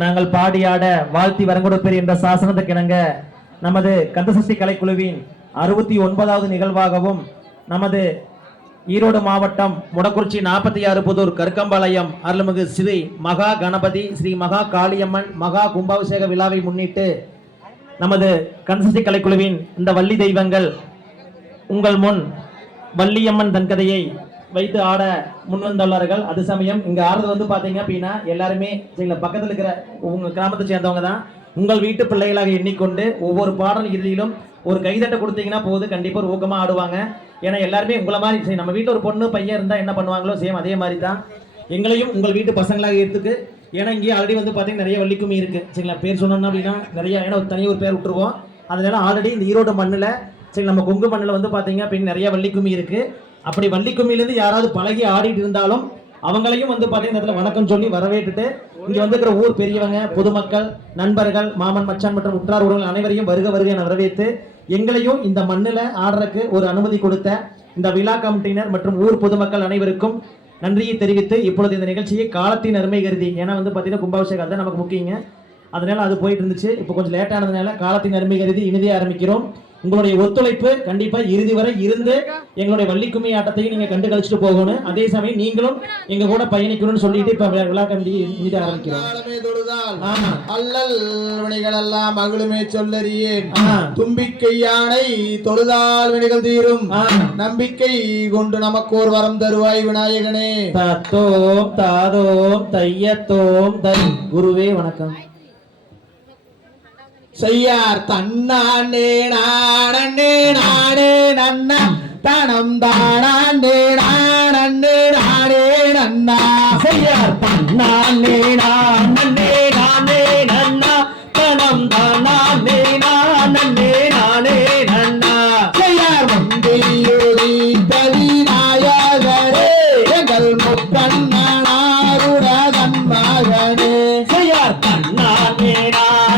நாங்கள் பாடியாட வாழ்த்தி வரங்கொடுப்பேர் என்ற சாசனத்துக்கிணங்க நமது கந்தசஷ்டி கலைக்குழுவின் 69வது நிகழ்வாகவும் நமது ஈரோடு மாவட்டம் முடக்குறிச்சி 46 புதூர் கருக்கம்பாளையம் அருள்மிகு ஸ்ரீ மகா கணபதி ஸ்ரீ மகா காளியம்மன் மகா கும்பாபிஷேக விழாவை முன்னிட்டு நமது கந்தசஷ்டி கலைக்குழுவின் இந்த வள்ளி தெய்வங்கள் உங்கள் முன் வள்ளியம்மன் தன்கதையை வைத்து ஆட முன்வந்துள்ளார்கள். அது சமயம் இங்க ஆடுறது வந்து பாத்தீங்க அப்படின்னா எல்லாருமே பக்கத்தில் இருக்கிற உங்க கிராமத்தை சேர்ந்தவங்க தான். உங்கள் வீட்டு பிள்ளைகளாக எண்ணிக்கொண்டு ஒவ்வொரு பாடல் இறுதியிலும் ஒரு கைதட்டை கொடுத்தீங்கன்னா போது கண்டிப்பா ஒரு ஊக்கமா ஆடுவாங்க. ஏன்னா எல்லாருமே உங்களை மாதிரி சரி நம்ம வீட்டில் ஒரு பொண்ணு பையன் இருந்தா என்ன பண்ணுவாங்களோ சேம் அதே மாதிரி தான் எங்களையும் உங்கள் வீட்டு பசங்களாக எடுத்துக்கு. ஏன்னா இங்கே ஆல்ரெடி வந்து பார்த்தீங்கன்னா நிறைய வள்ளிக்கும்மி இருக்கு சரிங்களா. பேர் சொன்னோம்னா அப்படின்னா நிறைய ஏன்னா தனியாக ஒரு பேர் விட்டுருவோம். அதனால ஆல்ரெடி இந்த ஈரோடு மண்ணில் சரி நம்ம கொங்கு மண்ணில் வந்து பார்த்தீங்க அப்படின்னு நிறைய வள்ளிக்கும்மி இருக்கு. அப்படி வள்ளிக்கும்மியிலேருந்து யாராவது பழகி ஆடிட்டு இருந்தாலும் அவங்களையும் வந்து பார்த்தீங்கன்னா வணக்கம் சொல்லி வரவேற்றுட்டு இங்க வந்துக்கிற ஊர் பெரியவங்க பொதுமக்கள் நண்பர்கள் மாமன் மச்சான் மற்றும் உற்றார் உறவுகள் அனைவரையும் வருக வருக என வரவேற்று எங்களையும் இந்த மண்ணில் ஆடுறதுக்கு ஒரு அனுமதி கொடுத்த இந்த விழா கமிட்டியினர் மற்றும் ஊர் பொதுமக்கள் அனைவருக்கும் நன்றியை தெரிவித்து இப்பொழுது இந்த நிகழ்ச்சியை காலத்தின் அருமை கருதி ஏன்னா வந்து பார்த்தீங்கன்னா கும்பாபிஷேகம் தான் நமக்கு முக்கியங்க. அதனால அது போயிட்டு இருந்துச்சு. இப்போ கொஞ்சம் லேட் ஆனதுனால காலத்தின் அருமை கருதி இனிதே ஆரம்பிக்கிறோம். உங்களுடைய ஒத்துழைப்பு கண்டிப்பா இறுதி வரை இருந்து எங்களுடைய வள்ளிக்கும்மி ஆட்டத்தையும் நீங்க கண்டு கழிச்சுட்டு போகணும். அதே சமயம் நீங்களும் எங்க கூட பயணிக்கணும்னு சொல்லிட்டு இப்ப விழா கமிட்டி இனிதே ஆரம்பிக்கிறோம். அல்லல் வினைகள் எல்லாம் மகளுமே சொல்லறியேன் தும்பிக்கை யானை தொழுதால் வினைகள் தீரும் நம்பிக்கை கொண்டு நமக்கு ஒரு வரம் தருவாய் விநாயகனே. தத்தோம் தாதோம் தையத்தோம் தை. குருவே வணக்கம். செய்யார் தன்னானே நானே நானே நன்னா தனம் தானே நானே நானே நன்னா. செய்யார் தன்னானே நானே நானே நன்னா தனம் தானே நானே நானே நன்னா. செய்யார் வந்தியூரி பதிநாயகரே எங்கள் முக்கண்ணனாருட தன்மகனே. செய்யார் தன்னானே நானே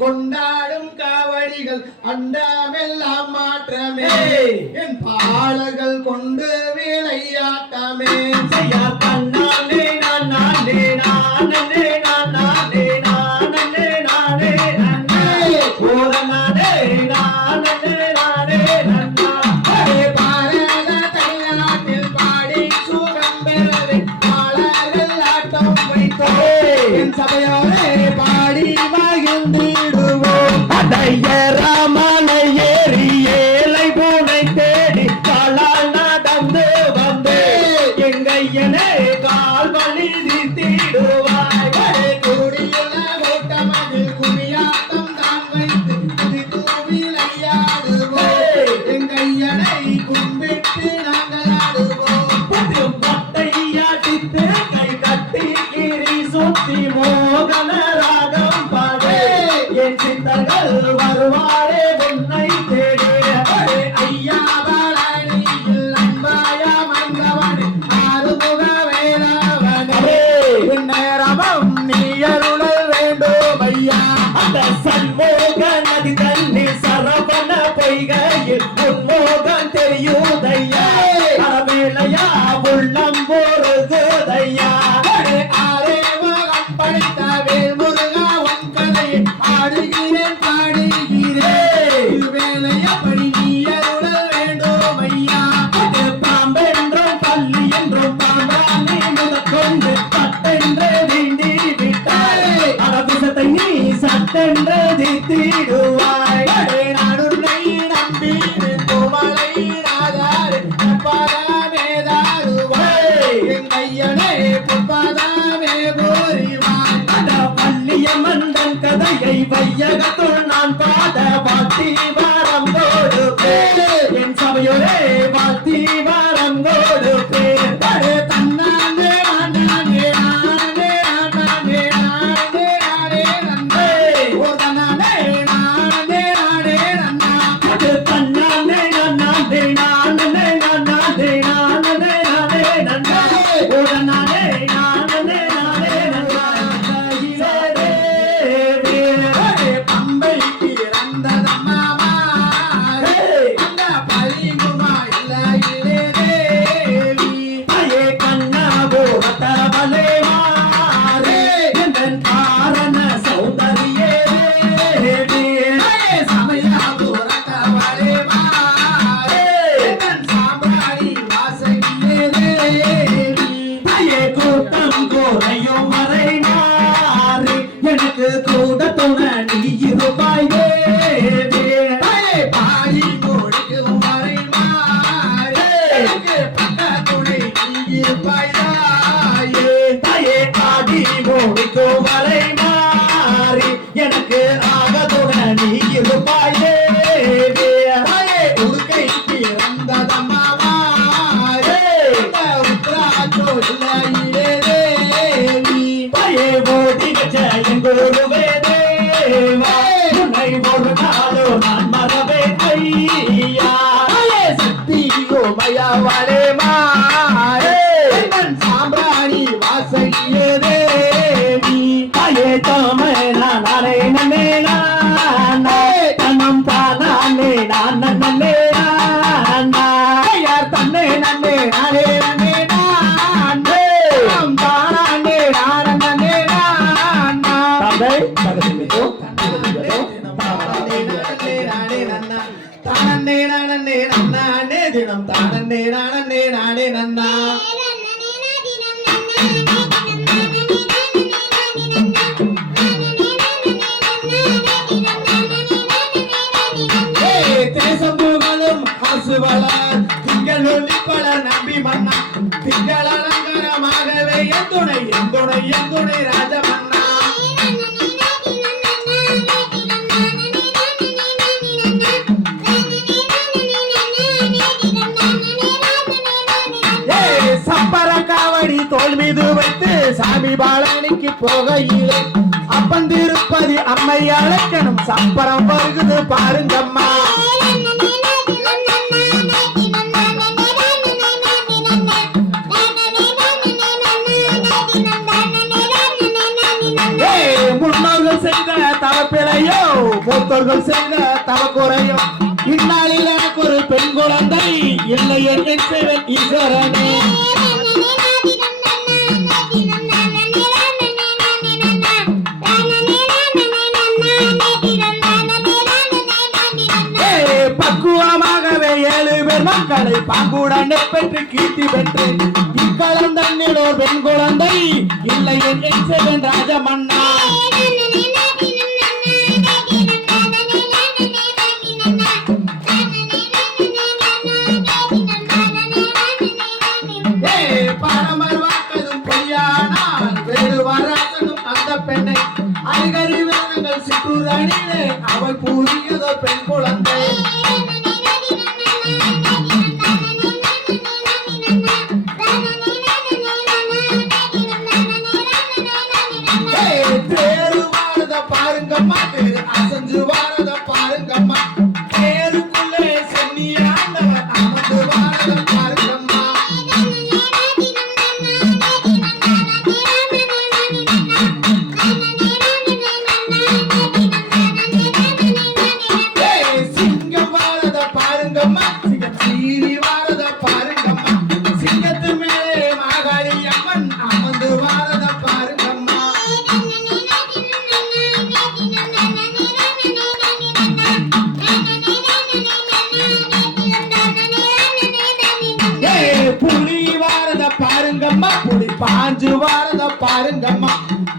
கொண்டாடும் காவடிகள் அண்டமெல்லாம் மாற்றமே என் பாடல்கள் கொண்டு விளையாட்டமே. செய்யார் தன்னானே நானே நானே நானே நானே நானே நன்னா போதனானே நானே நானே நன்னா. பாரத தமிழ்நாட்டில் வரம் கொடுப்பேன். தன்னானே நானே நானே நானே நானே நானே நன்னே ஓ தன்னானே நானே நானே நன்னா அது தன்னானே நானே நானே நானே நானே நானே நன்னா உடனானே நானே நானே நன்னா கையிலே பம்பை பிறந்ததம்மாமா அந்த பழிங்குமா இல்லையிலே தேவி அயே கண்ணா போரத்தவளே மாறே எந்தன் காரண சௌந்தரியே தேவி சமயா புறத்தவளே மாறே தன் சாம்ராணி வாசகியே தேவி அயே கூட்டம் கோரையும் மறை மாறி எனக்கு கூட துணை நீ இருப்பாய் தேவி பாடி முடிக்கும் வரை மாறே பக்கத்துணை நீ பாய்தாயே தாயே ஆடி முடிக்கும் வரை மாறி எனக்கு ஆகத்துடன் நீ இருப்பாய் தேவி தாயே உடுக்கை பிறந்ததம்மாவாயே உத்ராச்சோலையிலே தேவி தாயே ஓடி வச்ச எங்கூருவே தேவா உன்னை ஒரு நாளோ நான் மறவேன் ஐயா தாயே சக்தி ஓமயவளே மாறே தன் சாம்ராணி வாசகியே தேவி தாயே தோமே நானே நன்னே நானே தன்னம் தானே நான் நன்னே நானா யார் தன்னை நன்னே நானே நன்னே நானே நாம் தானே நானே நானா தந்தை தகசிமித்தோ தானே நானே நன்னானே தினம் தானே நானே நானே நன்னா தேசம் புகழும் அரசுவளர் திங்கள் ஒளிப்பலர் நம்பி மன்னா திங்கள் அலங்காரமாகவே எந்துணை எந்துணை எந்துணை ராஜமன்னா சப்பர காவடி தோல் மீது வைத்து சாமி பாலனிக்கு போகையிலே அப்பன் திருப்பதி அம்மை அழைக்கணும் சப்பரம் வருகுது பாருங்கம்மா முன்னோர்கள் செய்த தவப்பிழையோ மூத்தோர்கள் செய்த தவக்குறையோ இந்நாளில் எனக்கு ஒரு பெண் குழந்தை இல்லை என் செய்வன் ஈஸ்வரனே பக்குவமாகவே 7 பேர் மக்களை பாம்புடனே பெற்று கீர்த்தி பெற்றேன் இக்கலந்தன்னிலோர் பெண் குழந்தை இல்லை என் செய்வன் ராஜமன்னா பரமர் வாக்கதும் பொய்யானால் வேறு வராசனும் அந்த பெண்ணை அறிகறி வேதங்கள் சிற்றுரணிலே அவள் பூரியதோ பெண் குழந்தை தேரு வாரத பாருங்கம்மா தேரு அசஞ்சு வாரத பாருங்கம்மா தேருக்குள்ளே சென்னியாண்டவர் அமர்ந்து வாரத பாருங்கம்மா சிங்கம் வாரத பாருங்கம்மா சிங்கம் சீறி வாரத பாருங்கம்மா சிங்கத்து மேலே மாகாளி அம்மன் அமர்ந்து வாரத பாருங்கம்மா புலி வாரத பாருங்கம்மா புலி பாஞ்சு வாரத பாருங்கம்மா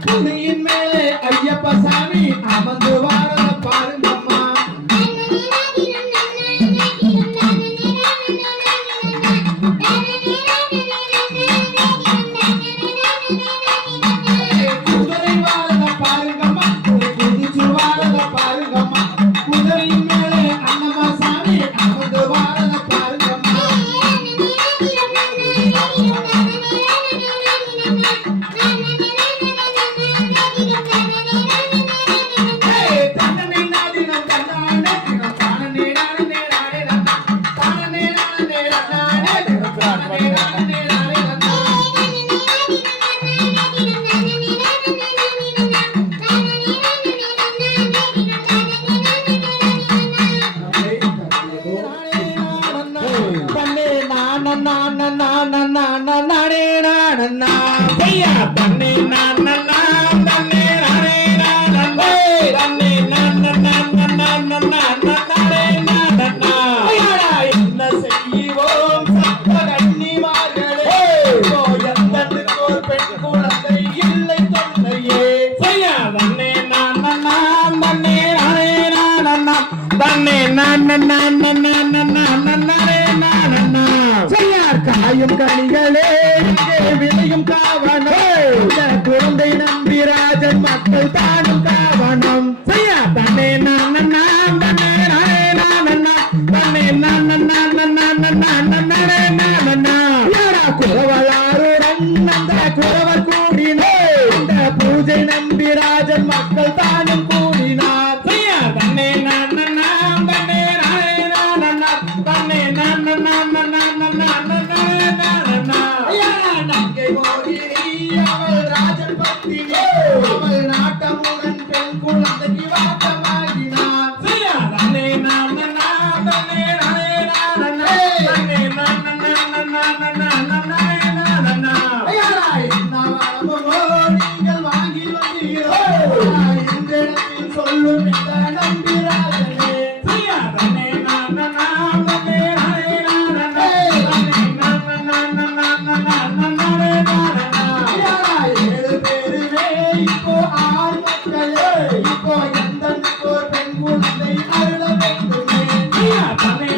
புலியின் மேலே ஐயப்ப சாமி அமர்ந்து வாரத பாருங்கம்மா குதிரை வாரத பாருங்கம்மா குதிச்சு வாரத பாருங்கம்மா குதிரையின் மேலே அண்ணம்மா சாமி அமர்ந்து வாரத பாருங்கம்மா ஐயா தன்னே நான் தன்னே நானே நான் தன்னே என்ன செய்வோம் சப்த கன்னிமார்களே எந்தனுக்கோர் பெண் குழந்தை இல்லை தொல்லையே ஐயா தன்னே நான் தன்னே நானே நான் தன்னே செய்யார் காயும் கனிகளே இங்கே விளையும் காவனம் குழந்தை நம்பி ராஜன் மக்கள் தானும் காவனம் செய்யா தன்னே நான் தன்னே குறவலாருடன் அந்த குறவர் கூடினார் இந்த பூஜை நம்பி ராஜன் மக்கள் தானும் கூடினார் செய்யா தன்னே நான் தன்னே நங்கை மோகினி அவள் ராஜன் பத்தினி அவள் நாட்டமுடன் பெண் குழந்தைக்கு வாட்டமாகினார் செய்யா தன்னே நான் நீங்கள் வாங்கி வந்தீரோ இந்த இடத்தில் சொல்லும் இந்த நம்பிராஜனே செய்யா தன்னே ஏழு பேருமே இப்போ ஆண் மக்களே இப்போ எந்த பெண் குழந்தை அருள வேண்டுமே செய்யா தன்னே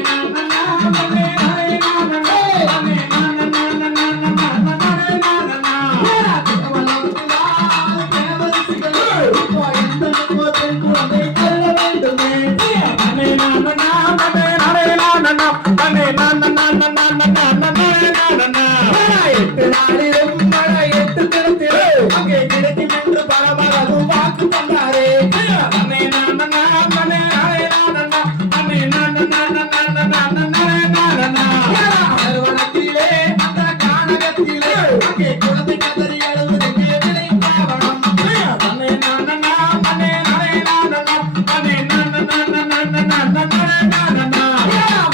அங்கே கிடைக்கும் என்று பரமரதும் வாக்கு தந்தாரே அலுவலகத்திலே அந்த கானகத்திலே அங்கே குழந்தை கதறி எழுவதற்கு விலை காவണം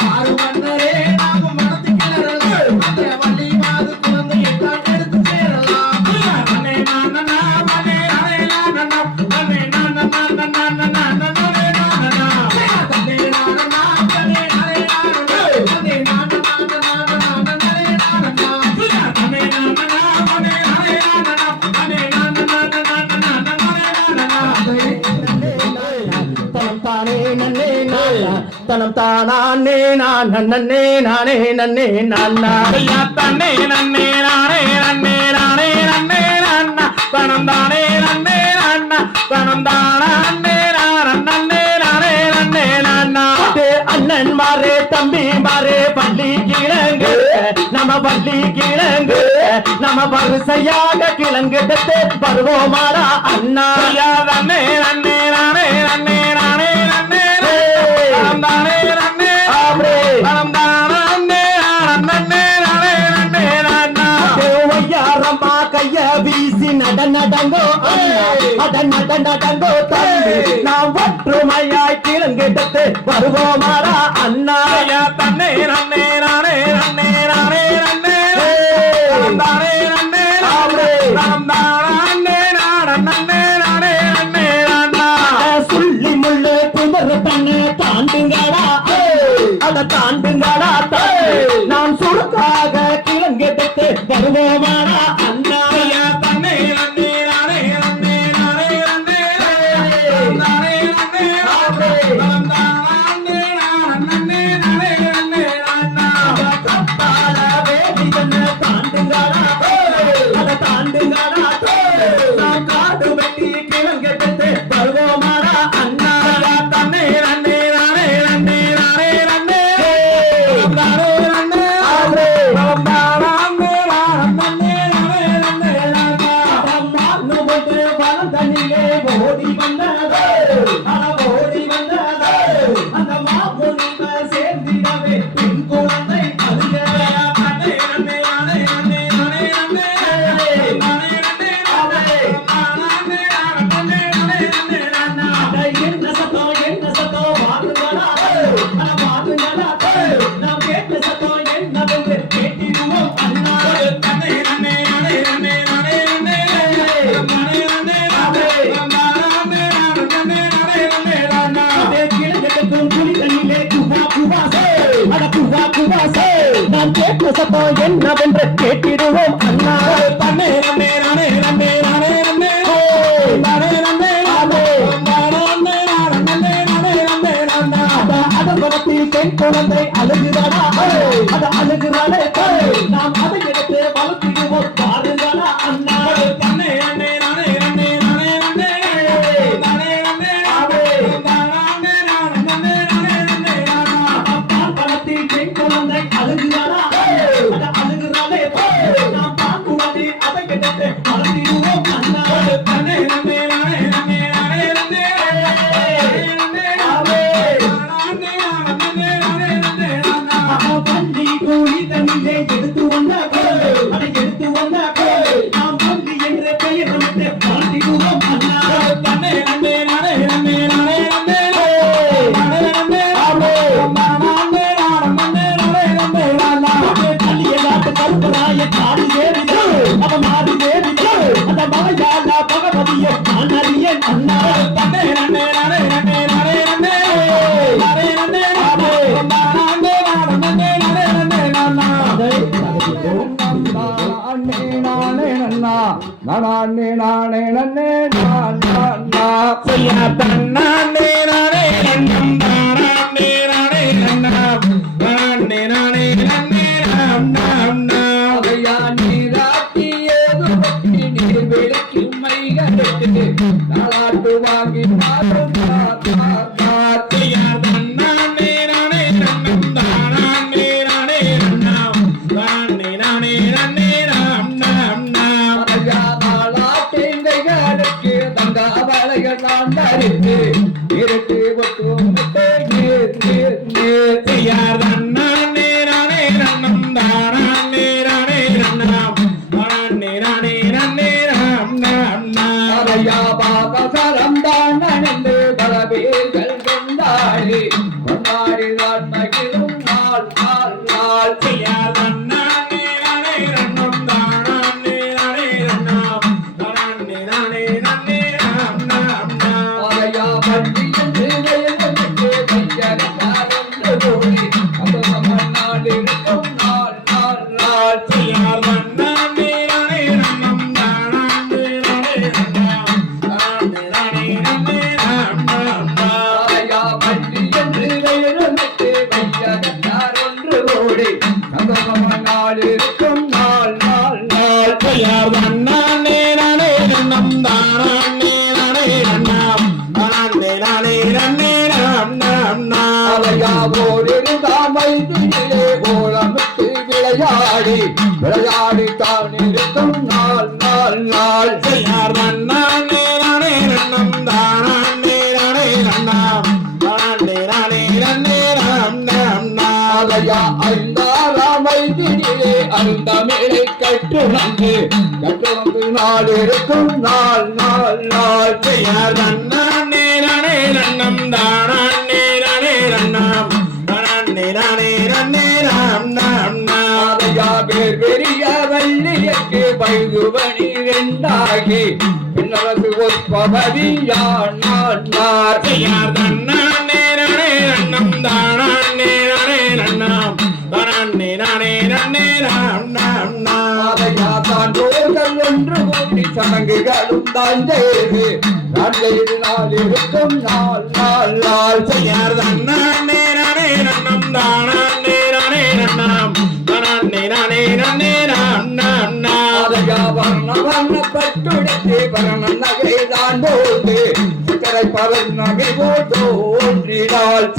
மாறு மன்னரே நாமும் மனத்து கிளறலாம் அந்த வள்ளி மாது குழந்தையை தான் எடுத்து சேரலாம் தனம் தானே நன்னே நானே நன்னே நானா தன்னே நன்னே நானே நன்னே நானே நன்னே நானா தனம் தானே நன்னே நானா தனம் தானே நன்னே நானே நன்னே நானா அண்ணன் மாறே தம்பி மாறே பள்ளி கிழங்கு நம்ம பள்ளி கிழங்கு நம்ம வரிசையாக கிழங்கெடுத்து வருவோமாடா அண்ணா தன்னே நன்னே நானே நன்னே நானே நன்னே தனம் தானே நன்னே தனம் தானே நன்னே நானே நன்னே நானா ஒய்யாரம்மா கைய வீசி நடங்கோ நடங்கோ தம்பி நாம் ஒற்றுமையாய் கிழங்கெடுத்து வருவோமாடா அண்ணா தன்னே நன்னே நானே நன்னே நானே நன்னே தனம் தானே நன்னே தனம் தானே நன்னே நானே நன்னே நானா சுள்ளி முள்ளு குமரு பண்ணு தாண்டுங்கடா அத தாண்டுங்கடா நான் சுருக்காக கிழங்கெடுத்து வருவோமாடா அண்ணா தன்னே நன்னே நானே நன்னே நானே நன்னே தனம் தானே நன்னே தனம் தானே நன்னே நானே நன்னே நானா கப்பால வேதிகன்னு தாண்டுங்கடா அத தாண்டுங்கடா நான் காடு வெட்டி கிழங்கெடுத்து வருவோமாடா அண்ணா தன்னே நன்னே நானே நன்னே நானே நன்னே தனம் தானே நன்னே தனம் தானே நன்னே நானே நன்னே நானா மான்னு போட்டு வளர்ந்தனிலே ஓடி வந்தது ஓடி வந்தது அந்த மாமுனிவ சேர்ந்திடவே பெண் குழந்தை அழுக தன்னே நன்னே நானே நன்னே நானே நன்னே சத்தம் என்னவென்று கேட்டிடுவோம் அண்ணா. தன்னே நன்னே நானே நன்னே நானே நன்னே நானே நன்னே நானே நானே நன்னே நானே நன்னே நானா. அதன் படத்தில் பெண் குழந்தை அழுகிறானா, அது அழுகிறாளே, நாம் அதை எடுத்து வளர்த்திடுவோம் பாருங்களா அண்ணா. தன்னே நன்னே நானே நன்னே நானே நன்னே நானே நன்னே நானே நன்னே நானே நன்னே நானா. படத்தில் பெண் குழந்தை அழுகிறானா, அது அழுகிறாளே, நாம் பார்க்குவதே அதை எடுத்து வளர்த்திடுவோம் அண்ணா. தன்னே நன்னே நானே நன்னே நானே நன்னே பள்ளி கூலி தண்ணிலே எடுத்து வந்த அதை எடுத்து வந்த நாம் பள்ளி என்ற பெயர் வைத்து வளர்த்திடுவோம் அண்ணா. தன்னே நன்னே நானே நன்னே நானே நன்னே நானே நன்னே பள்ளிய நாட்டு கருப்பராய காடு தேவிதா, அவ மாறி தேவிதா, அந்த மலையாள பகவதிய நான் அறியேன் அண்ணா. தன்னே நன்னே நானே நன்னே நானே நன்னே நானே நன்னே வாங்கி இருட்டு ஒட்டும் பலவீர்கள் கொண்டாடி கொண்டாடி நான் மகிழும் நாள் நாள் நாள் விளையாடி விளையாடி தான் இருக்கும் நாள் நாள் நாள் ஐந்தாறாம் வயதினிலே அந்த மேலை கட்டு வந்து நாள் இருக்கும் நாள் நாள் நாள் பெரிய வள்ளியக்கு வயது பனிரெண்டாகி பின்னரசு ஒப்பவதியார் ஒன்று கூடி சடங்குகளும் தான் செய்து நாள் இருக்கும் நாள் நாள் நாள் பட்டுடுத்து பரணம் நகை தான் போது சிக்கரை பரன் நகை போட்டு ஒன்றினால்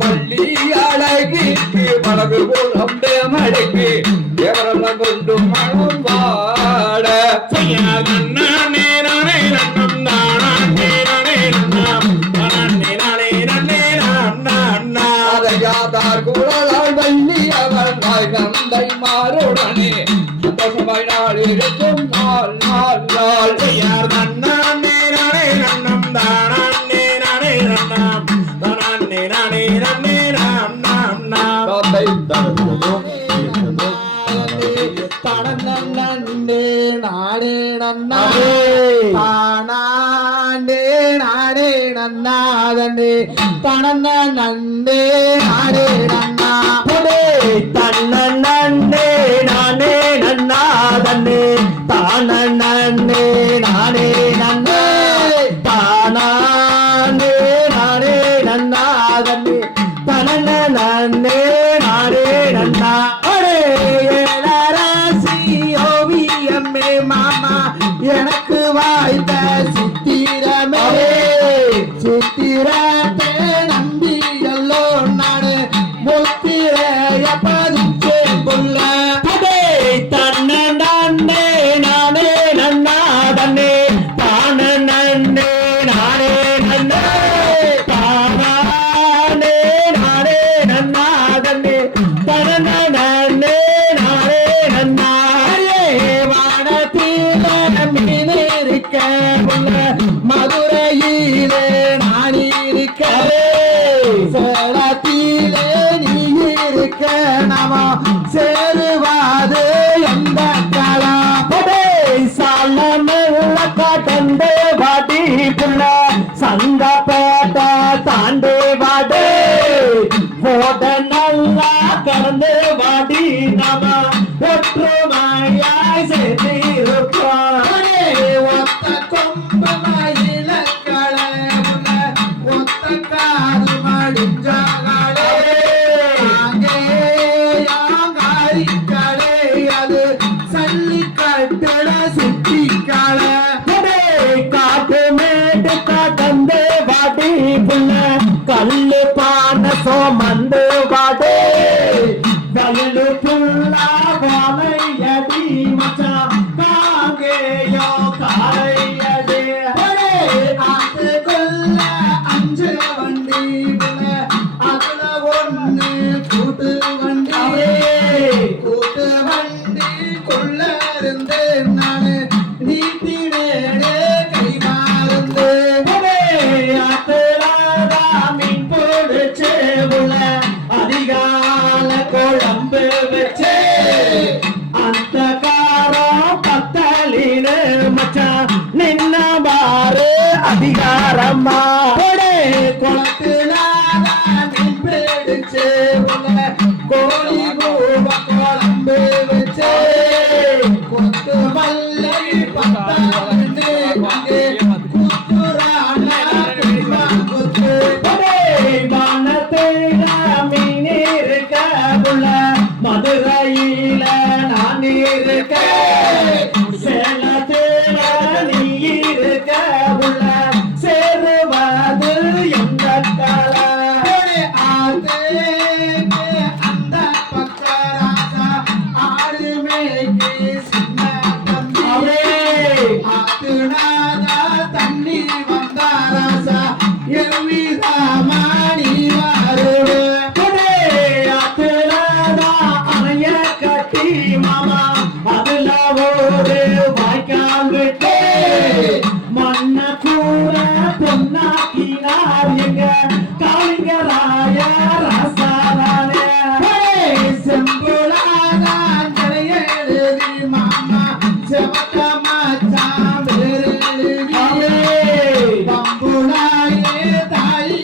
பள்ளி அழகிற்கு மனது போலம் மழைக்கு எவரெல்லாம் கொண்டு மனம் வாட குழலால் வள்ளி அவர் நாய் நந்தை மாறுடனே சந்தோஷமாய் நாள் இருக்கும் நாள் நாள் நாள் நாடே நன்னாடே நன்னாதன்னே தனன்ன நன்னே நானே நன்னா தன்ன நன்னே நானே நன்னாதன்னே தான நன்னே நானே நன்னே தானே நானே நன்னாதன்னே தனன நன்னே நானே நன்னா ஏலராசி ஓவியமே மாமா எனக்கு வாய்த்த சித்திரமே சித்திரத்தை நம்பி எல்லோ நாடு முத்திரைய பதிச்சே புள்ள தன்ன நன்னே நானே நன்னாதன்னே தான நன்னே நானே நன்னே தானே நானே நன்னாதன்னே தனன நன்னே நானே நன்னா வானத்தில மீன் இருக்க புள்ள மதுரையிலே நான் இருக்க சேலத்திலே நீ இருக்க நாம சேருவாது எந்த காலம் சாலமெல்ல காட்டந்தே வாடி புள்ள சங்கப்பேட்ட தாண்டே வாடே போட நல்லா கடந்து வாடி நாம ஒற்றுமையாய் சேர்ந்திருப்போம் ஒத்த கொம்பு மயில களவுல ஒத்த காது மடிஞ்சாங்களே அங்கே யாங்காரி களே அது சல்லி கட்டட சுத்தி கள காட்டு மேட்டு காட்டந்தே வாடி புள்ள கல்லு பான சோமந்து வாடே வயலு புல்லா வாழையடி மச்சான் காங்கேயோ காளையடி ஆத்துக்குள்ள 5 வண்டி அதுல ஒண்ணு கூட்டு வண்டி கூட்டு வண்டிக்குள்ள இருந்து நானு நீத்தினேனே கை மாறுந்து மீன் போடுச்சு புள்ள அதிகால குழம்பு வச்சு அந்த காரம் பத்தலின்னு மச்சான் நின்ன பாரு அதிகாரம்மா குளத்துலாதான் மீன் பிடிச்சு கோழி கூவ குழம்பு வச்சு கொத்து மல்லை பத்தாண்டு குத்துறான குத்து மீன் இருக்க புள்ள மதுரையில நான் இருக்க சேலத்தில நீ இருக்க புள்ள சேருவது எந்த கால அந்த பக்கராசா ஆடு மேய்க்கு சின்ன தம்பி ஆத்துனாதா தண்ணி வந்தாராசா எவ்விதமா நீ வருவே அணைய கட்டி மாமா அதுல ஒரு வாய்க்கால் விட்டு மண்ண கூட பொன்னாக்கினார் எங்க காளிங்கராய ரசாரானே செம்புலாதான் எழுதி மாமா செவக்க மச்சான் எழுதி பம்புலாயே தாய்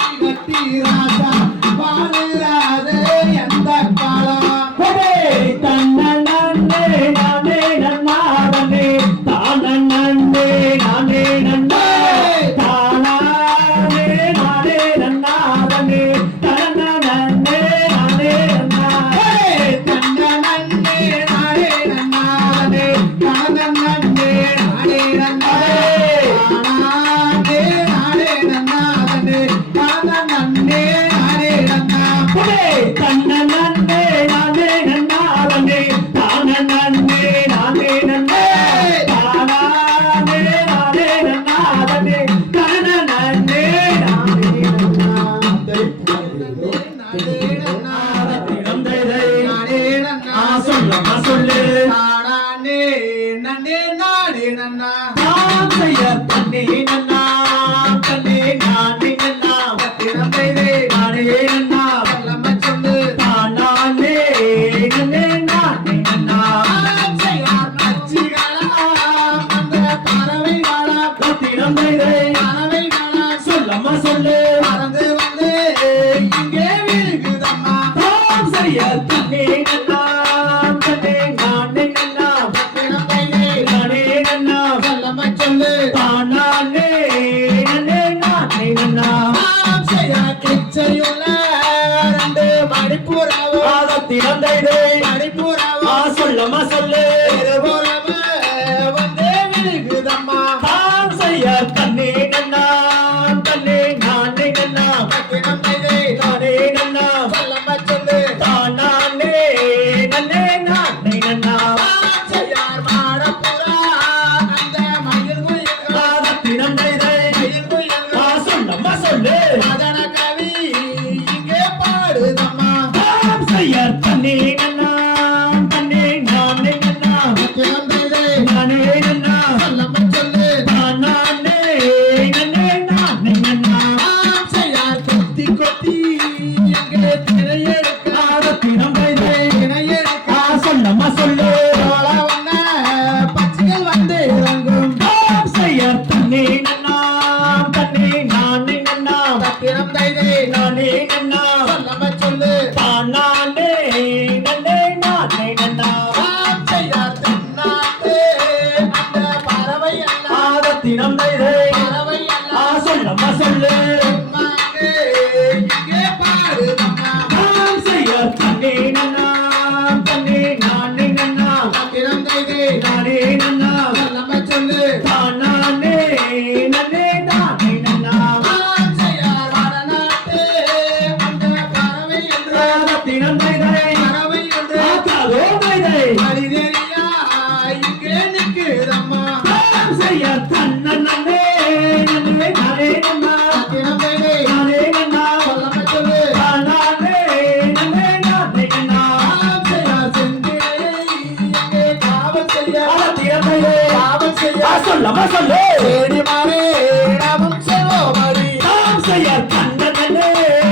சொல்லு பறந்து வந்து இங்கே விழுகுதம்மா தாம் செய்ய தன்னே நன்னா தன்னே நானே நன்னா பத்திரம் கைதே நானே நன்னா சொல்லம்மா சொல்லு தானானே நன்னே நானே நன்னா தாம் செய்ய கிச்சையுள்ள ரெண்டு மணிப்புறவு பாதத்தினம் தைதே மணிப்புறவு சொல்லம்மா சொல்லு இருபுறவு வந்து விழுகுதம்மா தாம் செய்ய தன்னே நன்னா தன்னே நானே நன்னா பத்திரம் கைதே நானே நன்னா சொல்லம்மா சொல்லு தானானே நன்னே நானே நன்னா தாம் செய்யார் மாடப்புறா அந்த மயில் குயில்கள் பாதத்தினம் தைதே மயில் குயில்கள் சொல்லம்மா சொல்லு மதன கவி இங்கே பாடுதம்மா தாம் செய்ய தன்னே நன்னா தன்னே நானே நன்னா பத்திரம் கைதே நானே நன்னா சொல்லம்மா சொல்லு தானானே நன்னே நானே நன்னா தாம் செய்யார் கொத்தி கொத்தி எங்கே திரையெடுக்க பாதத்தினம் தைதே திரையெடுக்க சொல்லம்மா சொல்லு வண்ண பச்சைகள் வந்து இறங்கும் தாம் செய்ய தன்னே நன்னா தன்னே நானே நன்னா பத்திரம் கைதே நானே நன்னா சொல்லம்மா சொல்லு தானானே நன்னே நானே நன்னா தாம் செய்யார் தென்னாட்டு அந்த பறவை எல்லாம் பாதத்தினம் தைதே பறவை எல்லாம் சொல்லம்மா சொல்லு தெம்மாங்கு இங்கே பாடுதம்மா தாம் செய்ய தன்னே நன்னா தன்னே நானே நன்னா பத்திரம் கைதே நானே நன்னா சொல்லம்மா சொல்லு தானானே நன்னே நானே நன்னா தாம் செய்யார் வடநாட்டு அந்த பறவை என்று பாதத்தினம் தைதே பறவை என்று ஆத்தாதோ தைதே மனிதரியா இங்கே நிற்குதம்மா தாம் செய்ய தன்ன நன்னே நன்னே நானே நன்னா பத்திரம் கைதே நானே நன்னா சொல்லம்மா சொல்லு தானானே நன்னே நானே நன்னா தாம் செய்யார் செந்திலையை இங்கே காவல் செய்ய பாதத்தினம் தைதே காவல் செய்ய சொல்லம்மா சொல்லு தேடி மாறே நாமும் செல்வோமடி தாம் செய்ய தன்ன நன்னே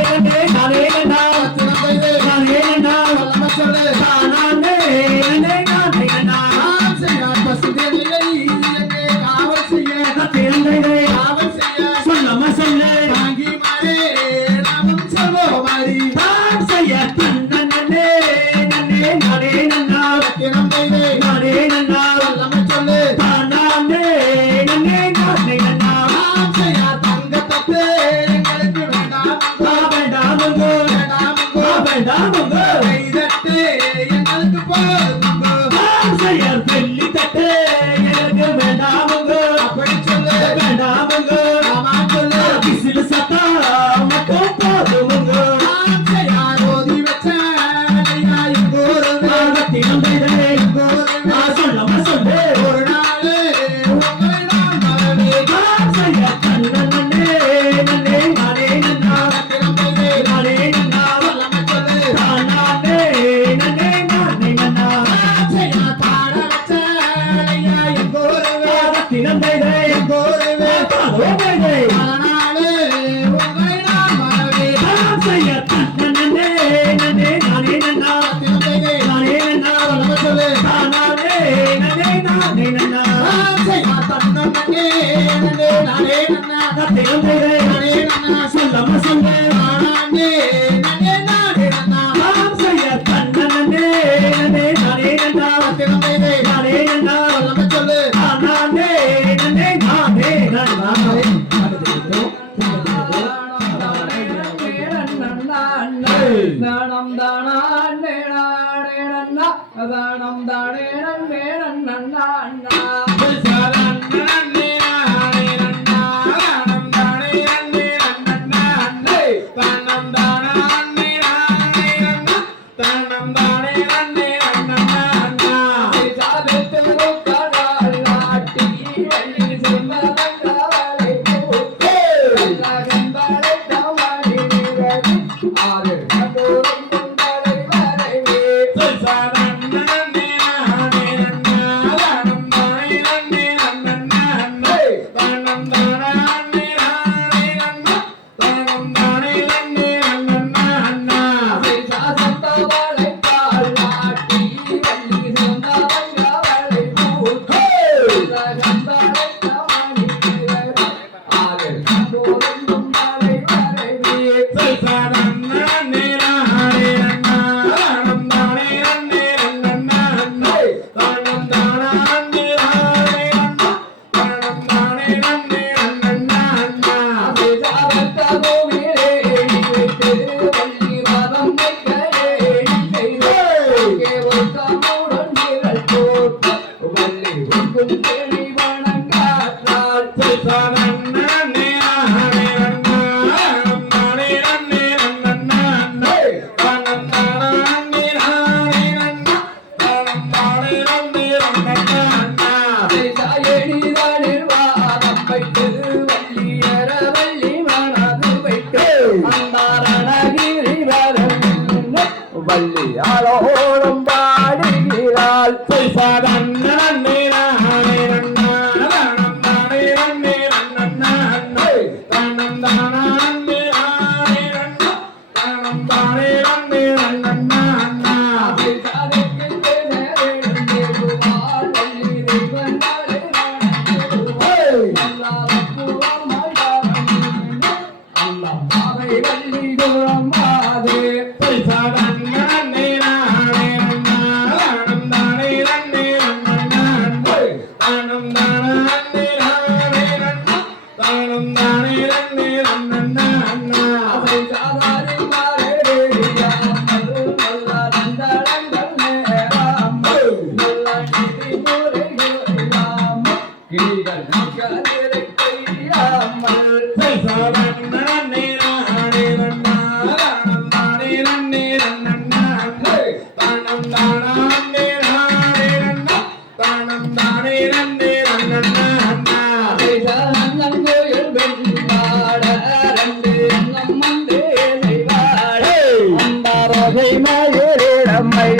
நன்னே நானே நன்னா பத்திரம் கைதே நானே நன்னா சொல்லம்மா சொல்லு தானானே நன்னே நானே நன்னா தாம் செய்யார் பசுதேவியை இங்கே காவல் செய்ய பாதத்தினம் தைதே காவல் செய்ய சொல்லம்மா சொல்லு தாங்கி மாறே நாமும் செல்வோமடி தாம் செய்ய தன்ன நன்னே நன்னே நானே நன்னா பத்திரம் கைதே நானே நன்னா சொல்லம்மா சொல்லு தானானே நன்னே நானே நன்னா தாம் செய்யார் தங்கத்தட்டு எங்களுக்கு வேண்டாம் வேண்டாமுங்கோ வேண்டாமுங்கோ வேண்டாமுங்கோ கைதட்டு எங்களுக்கு போதுங்கோ தாம் செய்ய வெள்ளி தட்டு எனக்கு வேண்டாமுங்கோ அப்படி சொல்லு வேண்டாமுங்கோ ஆமா சொல்லு விசில் சத்தா மட்டும் போதுமுங்கோ தாம் செய்யார் ஓதி வச்ச ஐயா எங்கூருவே பாதத்தினம் தைதே சொல்லம்மா சொல்லு ஒரு நாள் உங்களை நான் மறவே தாம் செய்ய தன்ன நன்னே நன்னே நானே நன்னா பத்திரம் கைதே நானே நன்னா சொல்லம்மா சொல்லு தானானே நன்னே நானே நன்னா தாம் செய்யார் பாட வச்ச ஐயா எங்கூருவே பாதத்தினம் தைதே எங்கூருவே ஆத்தாதோ தைதே அதனாலே உங்களை நான் மறவே தாம் செய்ய தன்ன நன்னே நன்னே நானே நன்னா பத்திரம் கைதே நானே நன்னா சொல்லம்மா சொல்லு தானானே நன்னே நானே நன்னா தாம் செய்யார் தன்னே நானே நன்னா பாதத்தினம் தைதே நானே நன்னா சொல்லம்மா சொல்லு நானே நானே நானே நன்னா தாம் செய்ய தன்ன நன்னே நன்னே நானே நன்னா பத்திரம் கைதே நானே நன்னா சொல்லம்மா சொல்லு தானானே நன்னே நானே நன்னா தானம் தானே தானம் தானே நன்னே நன்னா Hey! வள்ளி ஆளோடும் பாடுகிறாள்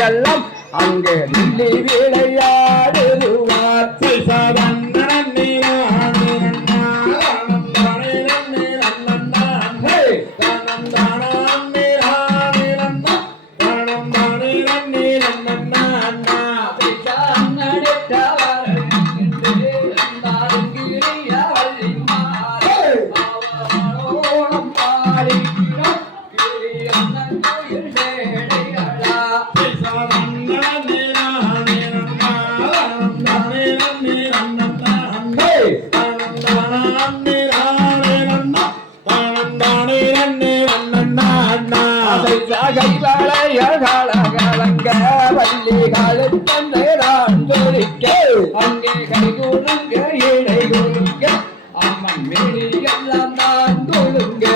எல்லாம் அங்கே நில்லி விளையாடுவார் அங்கே கை கொடுங்க இடை கொடுங்க அம்மன் மேடி எல்லாம் தான் கொடுங்க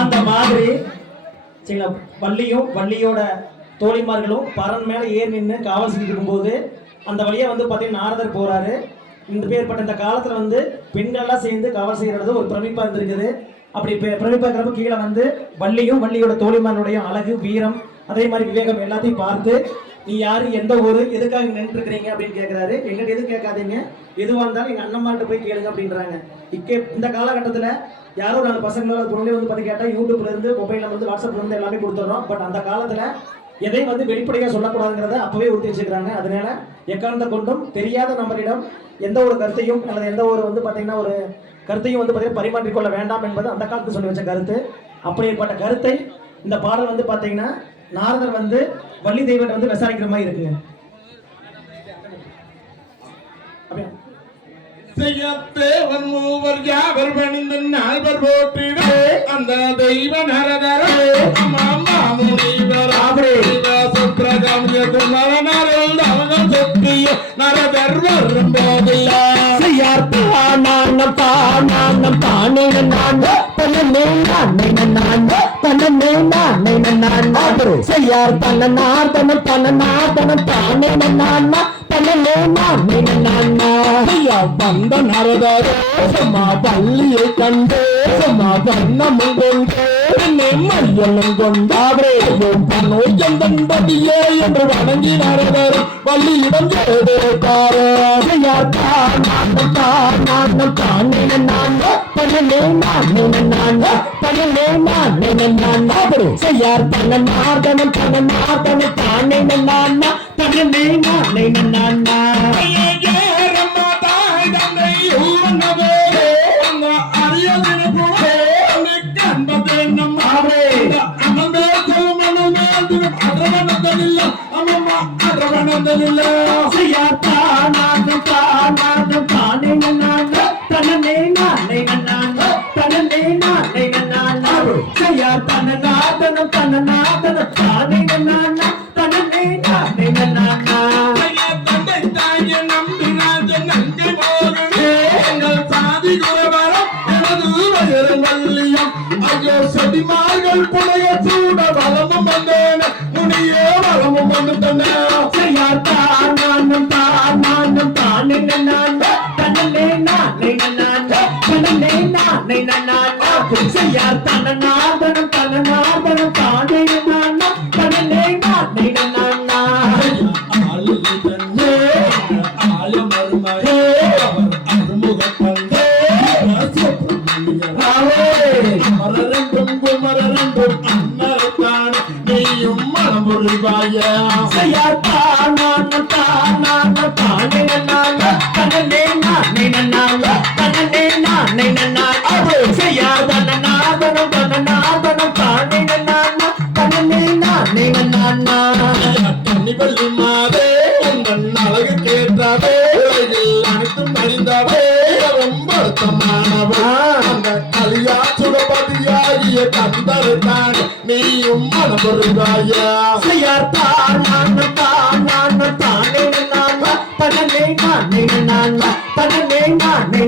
அந்த மாதிரி சில வள்ளியும் வள்ளியோட தோழிமார்களும் பரன் மேல ஏறி நின்று காவல் செஞ்சுட்டு இருக்கும்போது அந்த வழியா வந்து பாத்தீங்கன்னா நாரதர் போறாரு. இந்த பேர்பட்ட இந்த காலத்துல வந்து பெண்கள் எல்லாம் சேர்ந்து காவல் செய்யறது ஒரு பிரமிப்பா இருந்திருக்குது. அப்படி பிரமிப்பா இருக்கிறப்ப கீழே வந்து வள்ளியும் வள்ளியோட தோழிமார்களுடைய அழகு, வீரம், அதே மாதிரி விவேகம் எல்லாத்தையும் பார்த்து நீ யாரு, எந்த ஊரு, எதுக்காக நின்று இருக்கிறீங்க அப்படின்னு கேட்கிறாரு. எங்கிட்ட எதுவும் கேட்காதீங்க, எதுவாக இருந்தாலும் எங்க அண்ணன்மார்ட்ட போய் கேளுங்க அப்படின்றாங்க. இந்த காலகட்டத்துல யாரோ 4 பசங்களோட பொருளே வந்து பார்த்து கேட்டால் யூடியூப்ல இருந்து, மொபைல்ல இருந்து, வாட்ஸ்அப்ல இருந்து எல்லாமே கொடுத்துட்றோம். பட் அந்த காலத்துல எதை வந்து வெளிப்படையா சொல்லக்கூடாதுங்கிறத அப்பவே உறுதி வச்சுக்கிறாங்க. அதனால எக்காரணத்தை கொண்டும் தெரியாத நபரிடம் எந்த ஒரு கருத்தையும் அல்லது எந்த ஒரு வந்து பாத்தீங்கன்னா ஒரு கருத்தையும் வந்து பாத்தீங்கன்னா பரிமாற்றிக்கொள்ள வேண்டாம் என்பது அந்த காலத்து சொல்லி வச்ச கருத்து. அப்படிப்பட்ட கருத்தை இந்த பாடல் வந்து பாத்தீங்கன்னா நாரதர் வந்து வள்ளி தெய்வத்தை வந்து விசாரிக்கிற மாதிரி இருக்குங்க. செய்யத்தேவன் மூவர் யாவர் பணிந்து நால்வர் போற்றிட அந்த தெய்வ நரதர நரதர் வரும் போதில்லை தன்னே நானே நன்னா செய்யார் தன்னார் தனம் தானே நன்னா தன்னே நானே நன்னா ஐயா வந்த நரதரே சும்மா பள்ளியை கண்டு சும்மா வண்ணமும் கொண்டு என்னை மையலும் கொண்டாரே பன்னோய் எந்தன்படியே என்று வணங்கி நரதர் பள்ளியிடம் எழுதியிருப்பாரே செய்யார் தானே நன்னா தன்னே நானே நன்னா செய்யார் தன்னார் தனம் தானே நன்னா தன்னே நானே நன்னா ஏறம்மா தாய் தந்தை ஊரங்கவே அந்த அரியதின கூட கண்டதே நம்ம அனந்தே மனமே அரவணதலில்ல அம்மம்மா அரவணதலில்ல செய்யார் தானே நன்னா தன்னே நானே நன்னா செய்யார் தன்னார் தனம் தானே நன்னா தன்னே நானே நன்னா தந்தை தாயை நம்பினாத நங்கை மோகனே எங்கள் சாதி குலவரம் எனது வயது வள்ளியம் ஐயோ செடிமார்கள் புனைய சூட வளமும் வந்தேன் முனியே வளமும் வந்துட்டன செய்யார் தானே நன்னா தன்னே நானே நன்னா செய்யார் தன்னார் தனம் தானே நன்னா தன்னே நானே நன்னா செய்யார் தானே நன்னா தன்னே நானே நன்னா செய்யார் தன்னார் தனம் தானே நன்னா தன்னே நானே நன்னா கன்னிவள்ளி மாதே உங்கள் அழகு கேட்டாவே உலகில் அனைத்தும் அறிந்தாவே ரொம்ப அர்த்தமானவா அந்த கலியா சுடபதியாகிய கந்தரைத்தான் நீயும் மனபொருகாயா செய்யார் தானே நன்னா தன்னே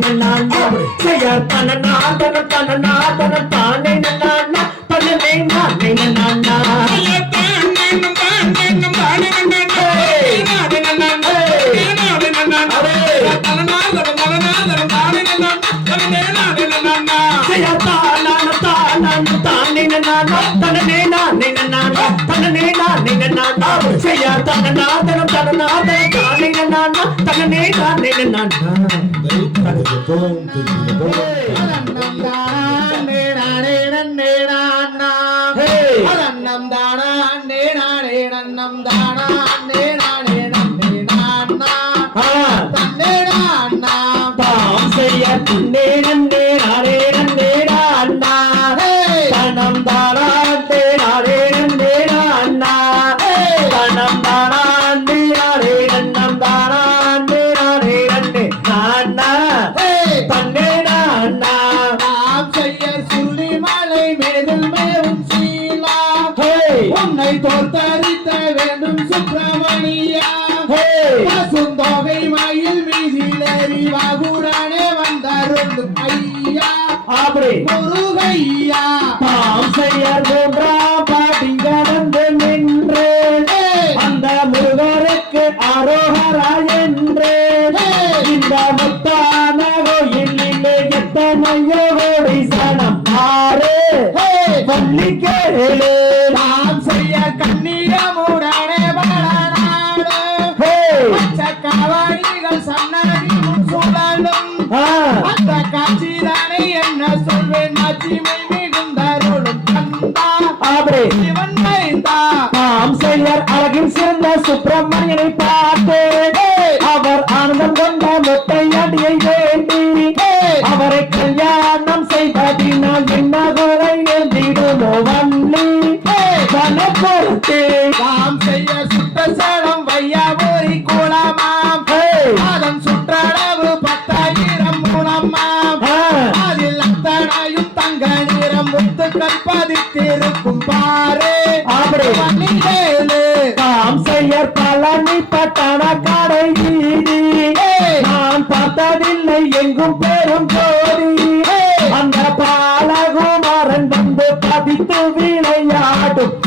நன்னா செய்யார் தன்னார் தனம் தானே நன்னா தன்னே நானே நன்னா செய்யார் தானே நன்னா தன்னே நானே நன்னா செய்யார் தன்னார் தனம் தானே நன்னா தன்னே நானே நன்னா தாம் செய்ய தன்னே நானே நன்னா தனம் தானே நானே நன்னா தனம் தானே நன்னம் தானே நன்னா தன்னே நன்னா சுள்ளிமலை மேதில் மேவும் சீலா உன்னை தோற்கடித்த வேண்டும் சுப்பிரமணியா பசுந்தொகை மயில் வீதியிலேறி வாகுடனே வந்தருளும் ஐயா அப்படி முருகையா தாம் செய்யர் மூன்றாம் பாட்டி கடந்து நின்று அந்த முருகருக்கு அரோகரா என்று இந்த முத்தான கோயிலிலே எத்தனையோ கோடி சனம் ஆறு பள்ளி கேளு நாம் செய்ய கண்ணியமுடனே பலநாடு காவடிகள் சன்னதி முன் சுழலும் அந்த காட்சிதானே என்ன சொல்வேன் நச்சிமை மிகுந்தருளும் கந்தா அப்படி சிவன் மைந்தா தாம் செய்யர் அழகில் சிறந்த சுப்பிரமணியனை பார்த்து அவர் ஆனந்தம் கொண்ட முத்தையடியை வேண்டி அவரை கல்யாணம் செய்வதினால் என்ன குறை எழுதிடுமோ வள்ளி கனப்பொருத்தே நாம் செய்ய சுத்த சடம் வையாபுரி குளமாம் அதன் சுற்றளவு 10,000 மூலமாம் அதில் அத்தனையும் தங்க நிறம் முத்துக்கள் பதித்திருக்கும் பாரு அப்படி பண்ணிடேலு தாம் செய்யர் பழனி பட்டண கடை வீதி நான் பார்த்ததில்லை எங்கும் பெரும் ஜோதி அந்த பாலகுமாரன் வந்து பதித்து வீழ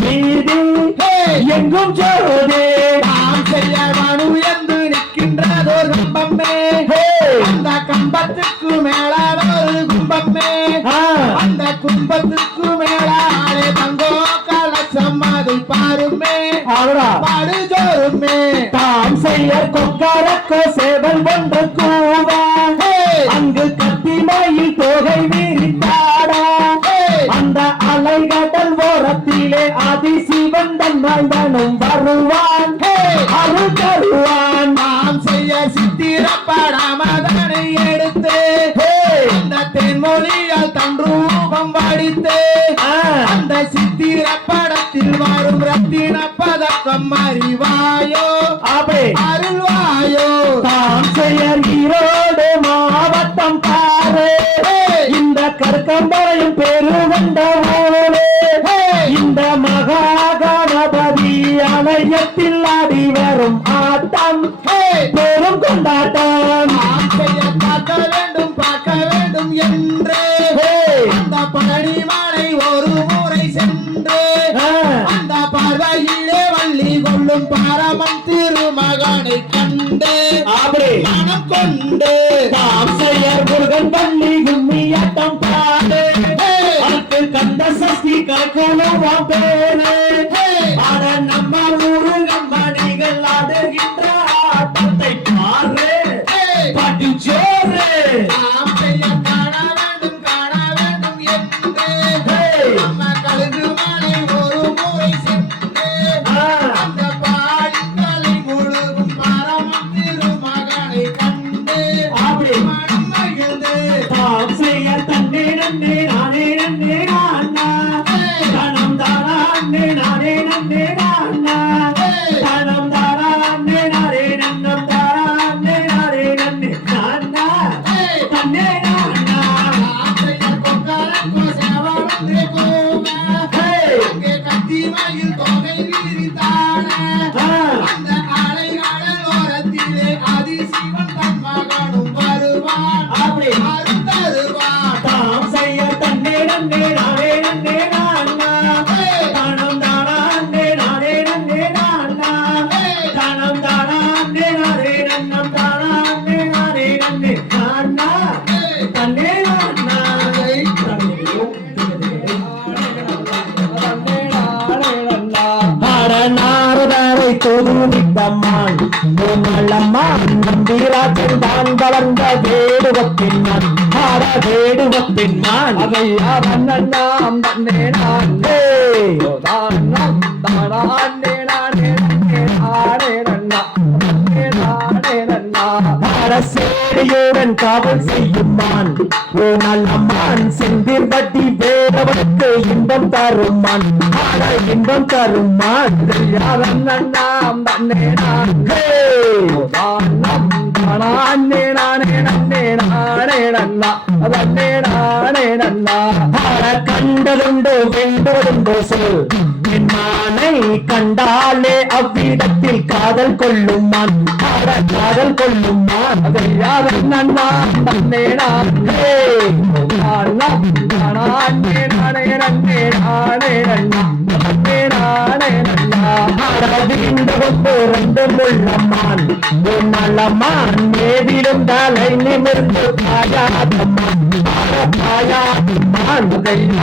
வீதி ஹே! எங்கும் ஜோதி நாம் செய்ய மனு என்று நிற்கின்றதோர் கம்பமே ஹே! அந்த கம்பத்துக்கு மேலான ஒரு கும்பமே ஆ, அந்த கும்பத்துக்கு மேலாலே தங்கோ கலசம் அதை பாருமே அவ்வளவுடா. பாடுஜோருமே தாம் செய்ய கொக்கரக்கோ சேவல் ஒன்று கூவா ஹே! அங்கு கத்திமயில் தோகை விரித்தாடா ஹே! அந்த அலைகடல் ஓரத்திலே ஆதிசிவன் தன்மைதனும் வருவான் ஹே! அருள் தருவான் நாம் செய்ய சித்திரப்படாமதனை எடுத்து ஹே! அந்த தென்மொழியால் தன் ரூபம் வடித்து ஆ, அந்த சித்திரப்படத்தில் வரும் ரத்தின பதக்கம் அறிவாயோ அப்படி அருள்வாயோ தாம் செய்ய ஈரோடு மாவட்டம் பாரு இந்த கற்கம்பரையும் பெருகொண்ட ஊரே இந்த மகா கணபதி ஆலயத்தில் ஆடி வரும் ஆட்டம் பெரும் கொண்டாட்டம் நாம் செய்ய பார்க்க வேண்டும் என்று அந்த பழனிமலை ஒரு முறை சென்று ஆ, அந்த பார்வையிலே வள்ளி கொள்ளும் பாரமன் திருமகனை கண்டு அப்படி மனம் கொண்டு தாம் செய்ய முருகன் பள்ளி கும்மியாட்டம் பாடு அடுத்து கந்த சஷ்டி கற்கொள்ளும் பேரு ஆட நம்ம முருகன் மணிகள் ஆடுகின்ற ஆட்டத்தை பாரு பாட்டு சோறு நாம் செய்ய காண வேண்டும் என்று நம்ம கழுகு மலை ஒரு முறை சென்று அந்த பாடித்தலை முழுகும் பரமன் திருமகனை கண்டு அப்படி மனம் மகிழ்ந்து தாம் செய்ய தன்னே நன்னே நானே நன்னே நானா தனம் தானா அன்னே நானே நன்னே நானா தனம் தானா அன்னே நானே நன்னம் தானா அன்னே நானே நன்னே நானா தன்னே நானா நாம் செய்ய கொக்கரக்கோ சேவலன்றே கூவ அங்கே கத்திமயில் தொகை விரித்தாட அந்த அலைகடல் ஓரத்திலே ஆதிசிவன் தன் மகனும் வருவான் அப்படி அருள் தருவான் தாம் செய்ய தன்னே நன்னே நானே நன்னே நானா தனம் தானா அன்னே நானே நன்னே நானா தனம் தானா அன்னே நானே நன்னம் தானா அன்னே நானே நன்னே நானா தன்னே நானா நாரதாரை தோதுவிட்டம்மான் நல்லம்மான் நம்பிராஜன் தான் வளர்ந்த வேடுவப்பின்மான் ஆட வேடுவப்பின்மான் அதை அவண்ணாம் தன்னே நான் தானம் தானே நானே நானே நன்னா நானே நன்னா சேடியுடன் காவல் செய்யுமான் ஓ நல்லம்மான் செந்தில் வட்டி வேடவனுக்கு இன்பம் தருமான் ஆட இன்பம் தருமான் அவண்ணாம் தன்னே நான் தானம் தானே நானே நன்னே நானே நன்னா தன்னே நானே நன்னா ஆட கண்டதுண்டு வேண்டுவதுண்டு சொல் என் மானை கண்டாலே அவ்விடத்தில் காதல் கொள்ளுமான் ஆட காதல் கொள்ளுமான் அவண்ணாம் தன்னே நான் தானம் தானே நானே நன்னே நானே நன்னா தன்னே நானே நன்னா ஆடவிண்டவம்பு ரெண்டு முள்ளம்மான் நல்லம்மான் மேவிடும் தலை நிமிர்ந்து பாயாதம்மான் பாயாதம்மான்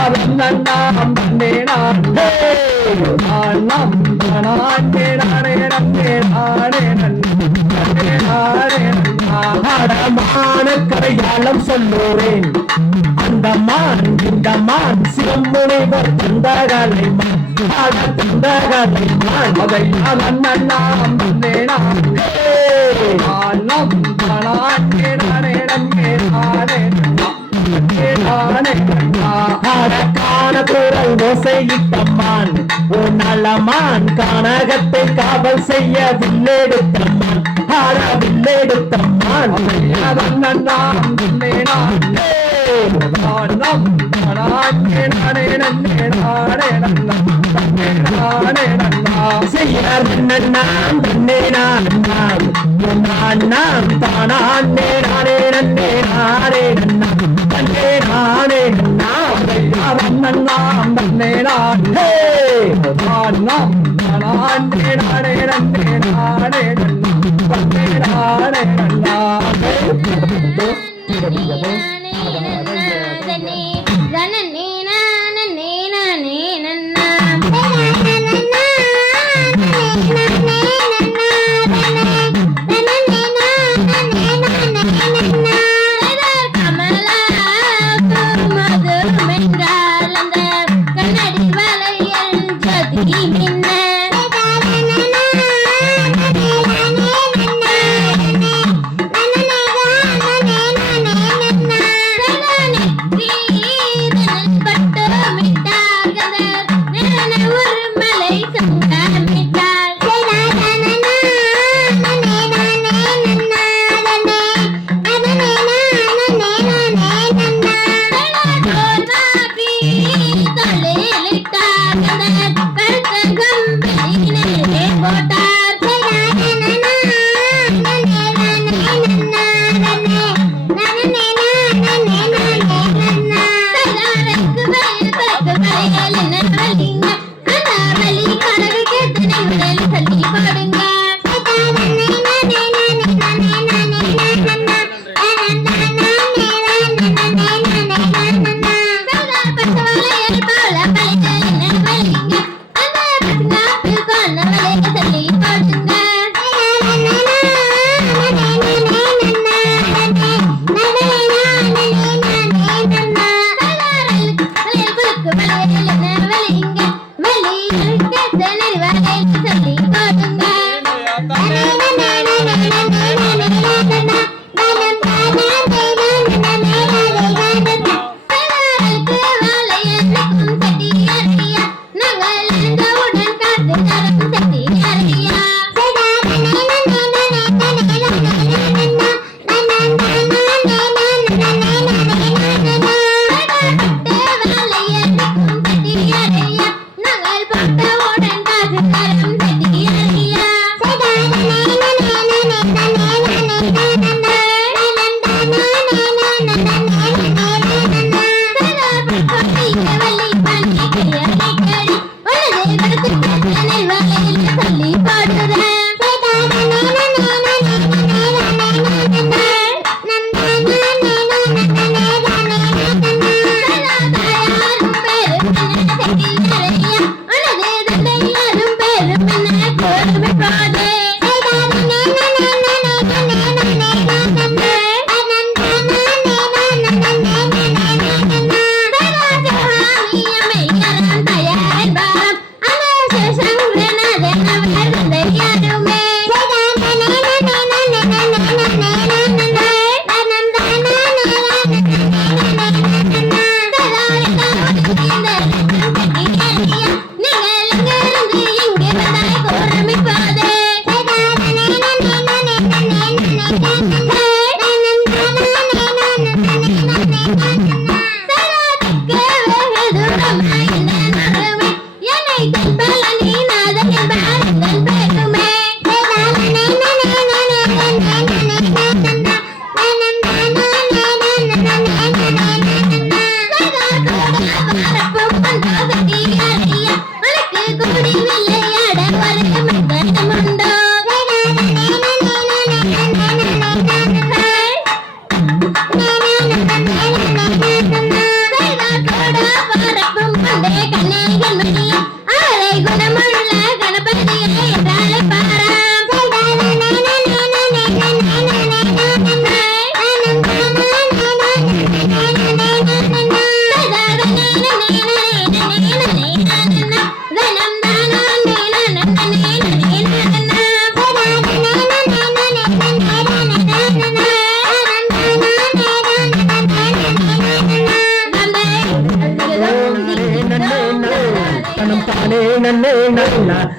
அவண்ணாம் தன்னே நான் தானம் தானே நானே நன்னே நானே நன்னே நானே நன்னா அடமான கரையாளம் சொல்லுறேன் அந்த மான் இந்த மான் சிவமுனைவர் தந்தகலை மான் ஆட தந்தகலை மான் அதை அவண்ணாம் தன்னே நான் தானம் தானே நானே நன்னே நானே நன்னா தன்னே நானே நன்னா அடக்கான குரல் ஓசையிட்டம்மான் ஓ நல்லமான் கானகத்தை காவல் செய்ய வில்லெடுத்தம்மான் ஆட வில்லெடுத்தம்மான் அவண்ணாம் தன்னே நான் தானம் தானே நானே நன்னே நானே நன்னா தன்னே நானே நன்னா செய்யார் நான் தன்னே நான் நான் தானே நானே நன்னே நானே நன்னா தன்னே நானே நன்னா அவண்ணாம் தன்னே நான் அண்ணே நானே நன்னே நானே நன்னே நானே நன்னா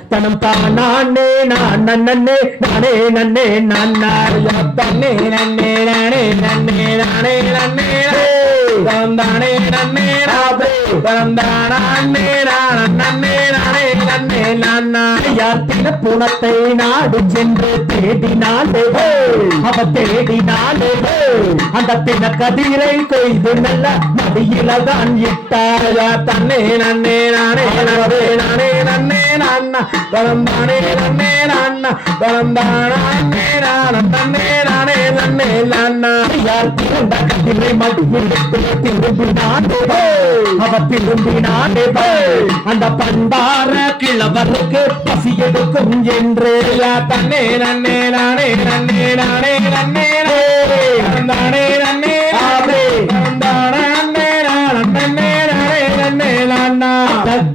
தனம் தானே நன்னே நானே நன்னே நன்னார் தன்னே நன்னே நானே நன்னே நானே நன்னே தந்தானே நன்னே நானே தந்தானே நன்னே நானே நன்னே நானா யாத்தின புனத்தை நாடு சென்று தேடினாலே அவ தேடினாலே அந்த பின கதிரை கொய்து நல்ல மடியில தான் இட்டாயா தன்னே நன்னே நானே நானே நானே நன்னே நானா தந்தானே நன்னே நானா தந்தானே நன்னே நானே நன்னே நானா யாத்தின கதிரை மடியில் திரும்பினாலே அவ திரும்பினாலே அந்த பண்டார கிழவருக்கு பசி எடுக்கும் என்று தன்னே நன்னே நானே நன்னே நானே நன்னே நானே நன்னே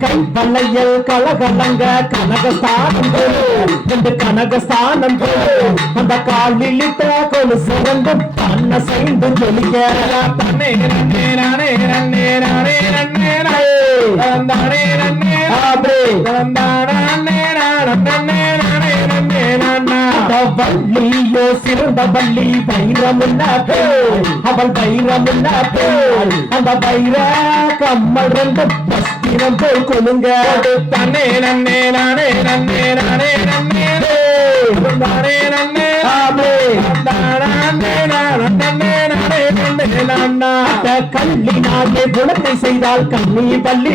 கை பள்ளையல் கலகலங்க கனகஸ்தானம் என்று கனகஸ்தானம் அந்த காலிலிட்ட கொலுசு ரெண்டும் கண்ண செய்து ஜொலிக்க தன்னே நன்னே நானே நன்னே நானே நன்னே நானே நன்னே வள்ளியோ சிறந்த வள்ளி வைரமுள்ள அவள் வைரமுள்ள அந்த வைர கம்மல் ரெண்டு பஸ்திரம் போல் கொழுங்க தன்னே நன்னே நானே நன்னே நானே நன்னே நானே நன்னே கல்லினாலே குணத்தை செய்தால் கண்ணி பள்ளி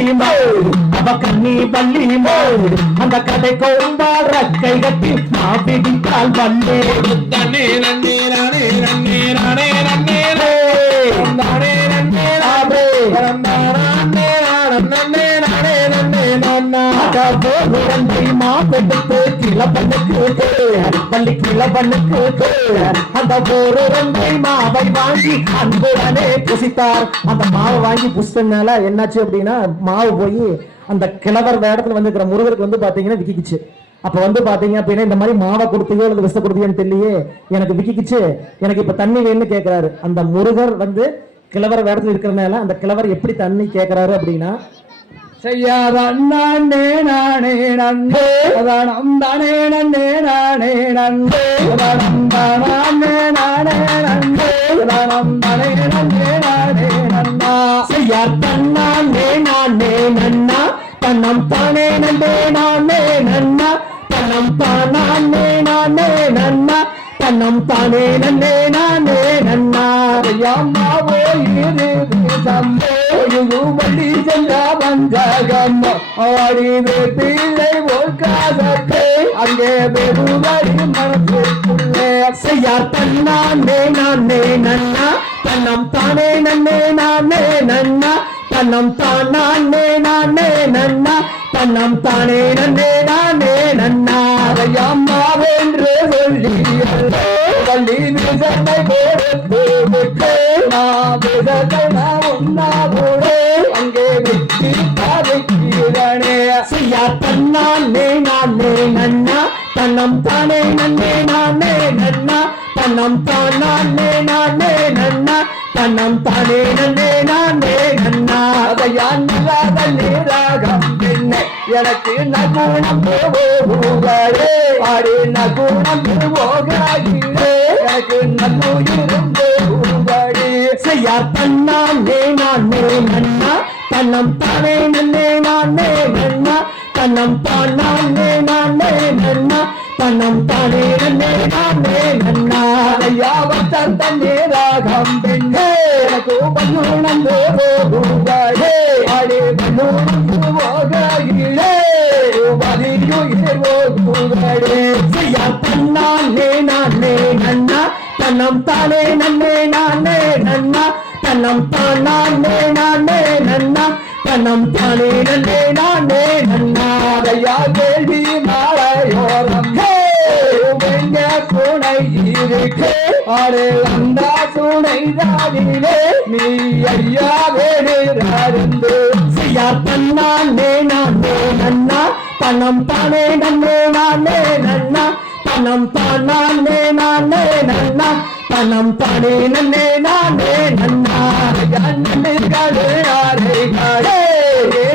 அவ கண்ணி பள்ளி அந்த கதை கொண்டால் ரக்கை கட்டி பிடித்தால் வல்லே தன்னே நன்னே நானே நன்னே நானே நன்னே நானே நன்னே மாப்பெடுத்து கிளப்பண்ணுக்கு பள்ளி கிளப்பண்ணுக்கு அந்த ஒரு ரெண்டை மாவை வாங்கி அன்புடனே புசித்தார். அந்த மாவை வாங்கி புசித்தனால என்னாச்சு அப்படின்னா மாவு போய் அந்த கிழவர் இடத்துல வந்து முருகருக்கு வந்து பாத்தீங்கன்னா விக்கிச்சு. அப்ப வந்து பாத்தீங்க அப்படின்னா இந்த மாதிரி மாவை கொடுத்தியோ அல்லது விஷ கொடுத்தியோன்னு தெரியலையே எனக்கு விக்கிச்சு, எனக்கு இப்ப தண்ணி வேணும்னு கேட்கிறாரு. அந்த முருகர் வந்து கிழவர் வேடத்துல இருக்கிறதுனால அந்த கிழவர் எப்படி தண்ணி கேட்கிறாரு அப்படின்னா செய்யாத நானே நானே நன்னே அதானம் தானே நன்னே நானே நன்னே அதானம் தானே நானே நன்னே அதானம் தானே நன்னே நானே நன்னா செய்யார் தன்னானே நானே நன்னா தன்னம் தானே நன்னே நானே நன்னா தன்னம் தானே நானே நன்னா தன்னம் தானே நன்னே நானே நன்னா யாமாவோ இரு சம்போ வள்ளி சென்றா வந்தாகம் ஆடி பிள்ளை ஓர்காதே அங்கே வெறுவடி மனசுக்குள்ளே செய்யார் தன்னானே நானே நன்னா தன்னம் தானே நன்னே நானே நன்னா தன்னம் தானே நானே நன்னா தன்னம் தானே நன்னே நானே நன்னா யாமாவென்று சொல்லி வள்ளி விசனை கொடுத்து விட்டு நான் விசனை நான் உண்ணாதோடு அங்கே வெற்றி பாதைக்கிறனே செய்யார் தன்னானே நானே நன்னா தன்னம் தானே நன்னே நானே நன்னா தன்னம் தானே நானே நன்னா தன்னம் தானே நன்னே நானே நன்னா அதையான் நீராகம் பின்னை எனக்கு நகுணம் போகாதே பாடி நகுணம் போகாதே எனக்கு நகுயிரும் போகாதே செய்யார் தன்னானே நானே நன்னா தன்னம் தானே நன்னே நானே நன்னா தன்னம் தானே நானே நன்னா தன்னம் தானே நன்னே நானே நன்னா யாவத்தன் தண்ணீராகம் பெண்ணே எனக்கு பன்னூனம் போகாதே பாடி பன்னூனம் போகாதே பதியுயிர் போகாதே செய்யார் தன்னானே நானே நன்னா தன்னம் தானே நன்னே நானே நன்னா தன்னம் தானே நானே நன்னா தன்னம் தானே நன்னே நானே நன்னா அதையா கேள்வி மாலையோரம் துணை இருக்கு அடே அந்த துணை தானிலே நீ ஐயா வேறு செய்யார் தன்னானே நானே நன்னா தன்னம் தானே நன்னே நானே நன்னா தன்னம் தானே நானே நன்னா தன்னம் தானே நன்னே நானே நன்னா நன்மைகளே ஆரை காடே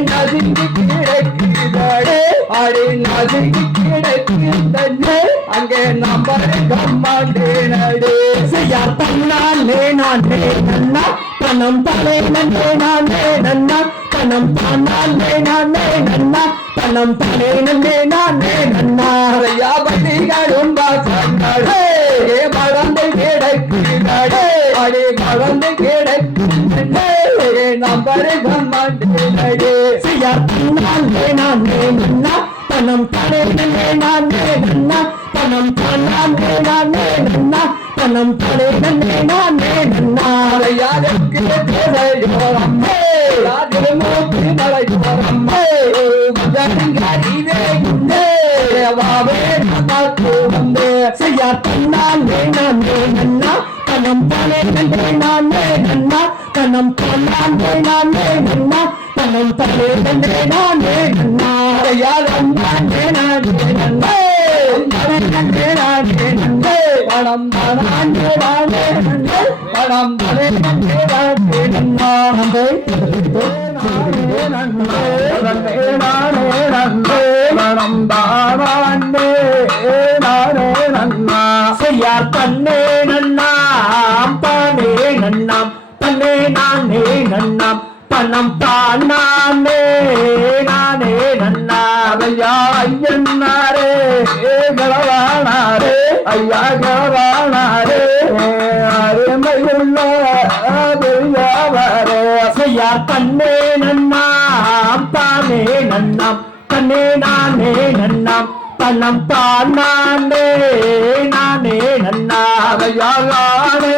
நசுங்கி கிடக்கிறாடே அடே நசுங்கி கிடக்கின்றே அங்கே நம்பரை கம்மாண்டே நடே செய்யார் தன்னானே நானே நன்னா தனம் தானே நன்னே நானே நன்னா தனம் தானே நானே நன்னா தனம் தானே நன்னே நானே நன்னா யாபதிகளும் வாசங்களே மறந்து கிடக்கிறே அடே மறந்து கிடக்கிறே நம்பரு கம்மண்டே செய்யா தன்னாலே நானே நன்னா தனம் தானே நன்னே நானே நன்னா தனம் தானே நானே நன்னா தனம் தானே நன்னே நானே நன்னா யாருக்கு தேவையோரம்மே யாரு மூக்கு மலையோரம்மே செய்யா தன்னாலே நானே நன்னா தனம் தானே நன்னே நானே நன்னா தனம் தானே நானே நன்னா தனம் தானே நன்னே நானே நன்னா யாரும் நானே நானே நன்னே நன்னே நானே நன்னே பணம் நானே நானே நன்னே பணம் நானே நன்னே நானே நன்னா செய்யார் தன்னே நன்னாம் தானே நன்னாம் தன்னே நானே நன்னாம் தன்னம் தானே நானே நன்னா ஐயா ஐயன்னாரே கலவானாரே ஐயா கலவானாரே அருமையுள்ள பெரியவரே செய்யார் தன்னே நன்னாம் தானே நன்னாம் தன்னே நானே நன்னாம் தன்னம் தானே நானே நன்னா ஐயானே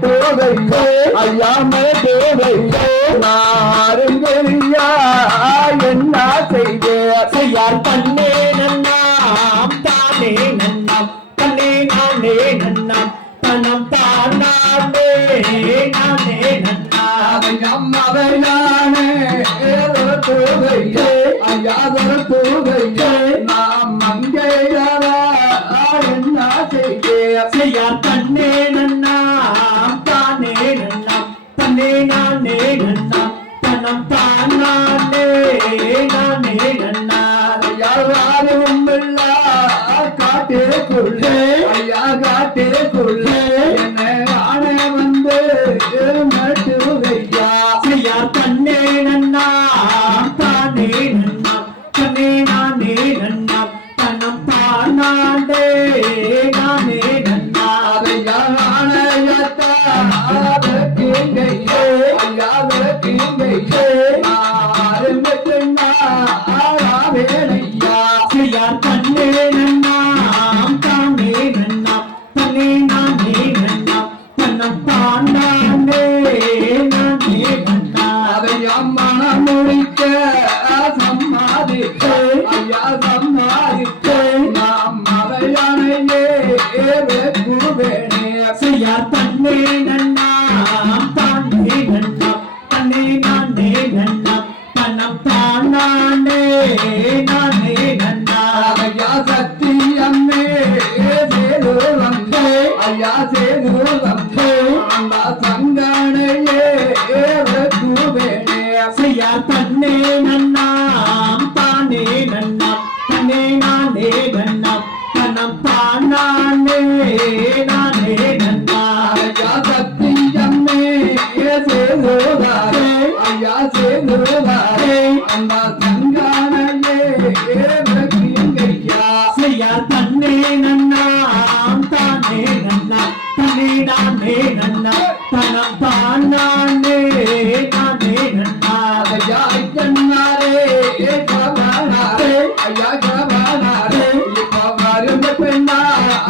தேவையோ ஐயாமே தேவையோ நாருங்கய்யா என்ன செய்தே செய்யார் தன்னே நன்னாம் தானே நன்னாம் தன்னே நானே நன்னாம் தன்னம் தானே நானே நன்னா அம்மாவையானே தூகையே ஐயா தூகையே நாம் மங்கையரா என்ன செய்தே செய்யார் தன்னே நன்னாம் தானே நன்னாம் தன்னே நானே நன்னாம் தன்னம் தானே நானே நன்னா யாரும் இல்லா காட்டிற்குள்ளே ஐயா காட்டிற்குள்ளே என்னை ஆணை வந்து நட்டுகையா செய்யார் தன்னே நன்னாம் தானே நன்னாம் தன்னே நானே நன்னாம் தன்னம் தானே நானே நன்னா ஐயா ஆணையத்தா கிங்கையே ஐயா கிங்கையே ஆரம்பிச்சுன்னா வேலையா செய்யார் தன்னே நன்னாம் தானே நன்னாம் தன்னே நானே நன்னாம் தன்னம் தானே நானே நன்னா அதையா மனம் முடிக்க சம்மாதிக்க ஐயா சம்மாதிக்க நாம் அவையானையே வெகுவேனே செய்யார் தன்னே நன்னாம் தானே நன்னாம் தன்னே நானே நன்னாம் தன்னம் தானே நானே நன்னா ஐயா சத்தியம்மே சேது வந்தே ஐயா சேது வந்தே அந்த சங்கனையே வெகுவேனே செய்யார் தன்னே நன்னாம் தானே நன்னாம் தன்னே நானே நன்னாம் தன்னம் தானே நானே நன்னா ஐயா சத்தியம்மே சேதுதாரே ஐயா சேதுதாரே அந்த சங்கனையே வெகுங்கையா செய்யார் தன்னே நன்னாம் தானே நன்னாம் தன்னே நானே நன்னாம் தன்னம் தானே நானே நன்னா ஐயா ஐயன்னாரே கவனாரே ஐயா கவனாரே இப்ப வரும் பெண்ணா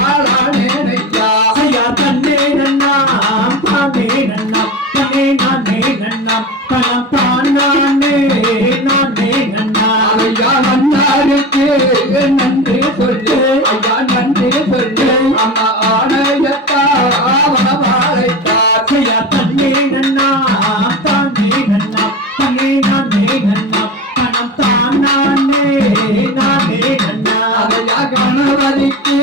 ஆளானே ஐயா செய்யார் தன்னே நன்னாம் தானே நன்னாம் தன்னே நானே நன்னாம் தன்னம் தானே நானே நன்னா ஐயா நன்னாருக்கு நன்றி சொல்லு ஐயா நன்றி சொல்லு அம்மா ஆணையத்தா அவளைத்தார் செய்யார் தன்னே நன்னாம் தானே நன்னாம் தன்னே நானே நன்னாம் தன்னம் தானே நானே நன்னா ஐயா கணவருக்கு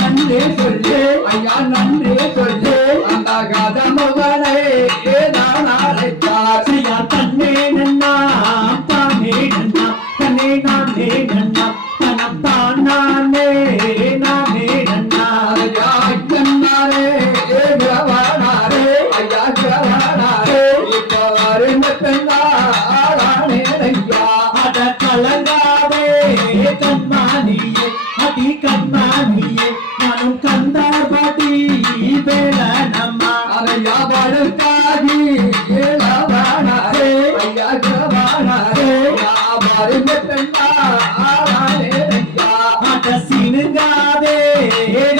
நன்றி சொல்லு ஐயா நன்றி சொல்லு அந்த கதமுகனை நான் அழைத்தார் செய்யார் தன்னே நன்னாம் தானே தந்தானேனையா அட கலங்காதே கண்மானியே அடி கண்மானியே நானும் கந்தாபடி வேலனம்மா அரையா படுக்காதி ஏழவானாரே ஐயா கவானாரே யாபாரிந்த தந்தானேனையா அட சினுங்காதே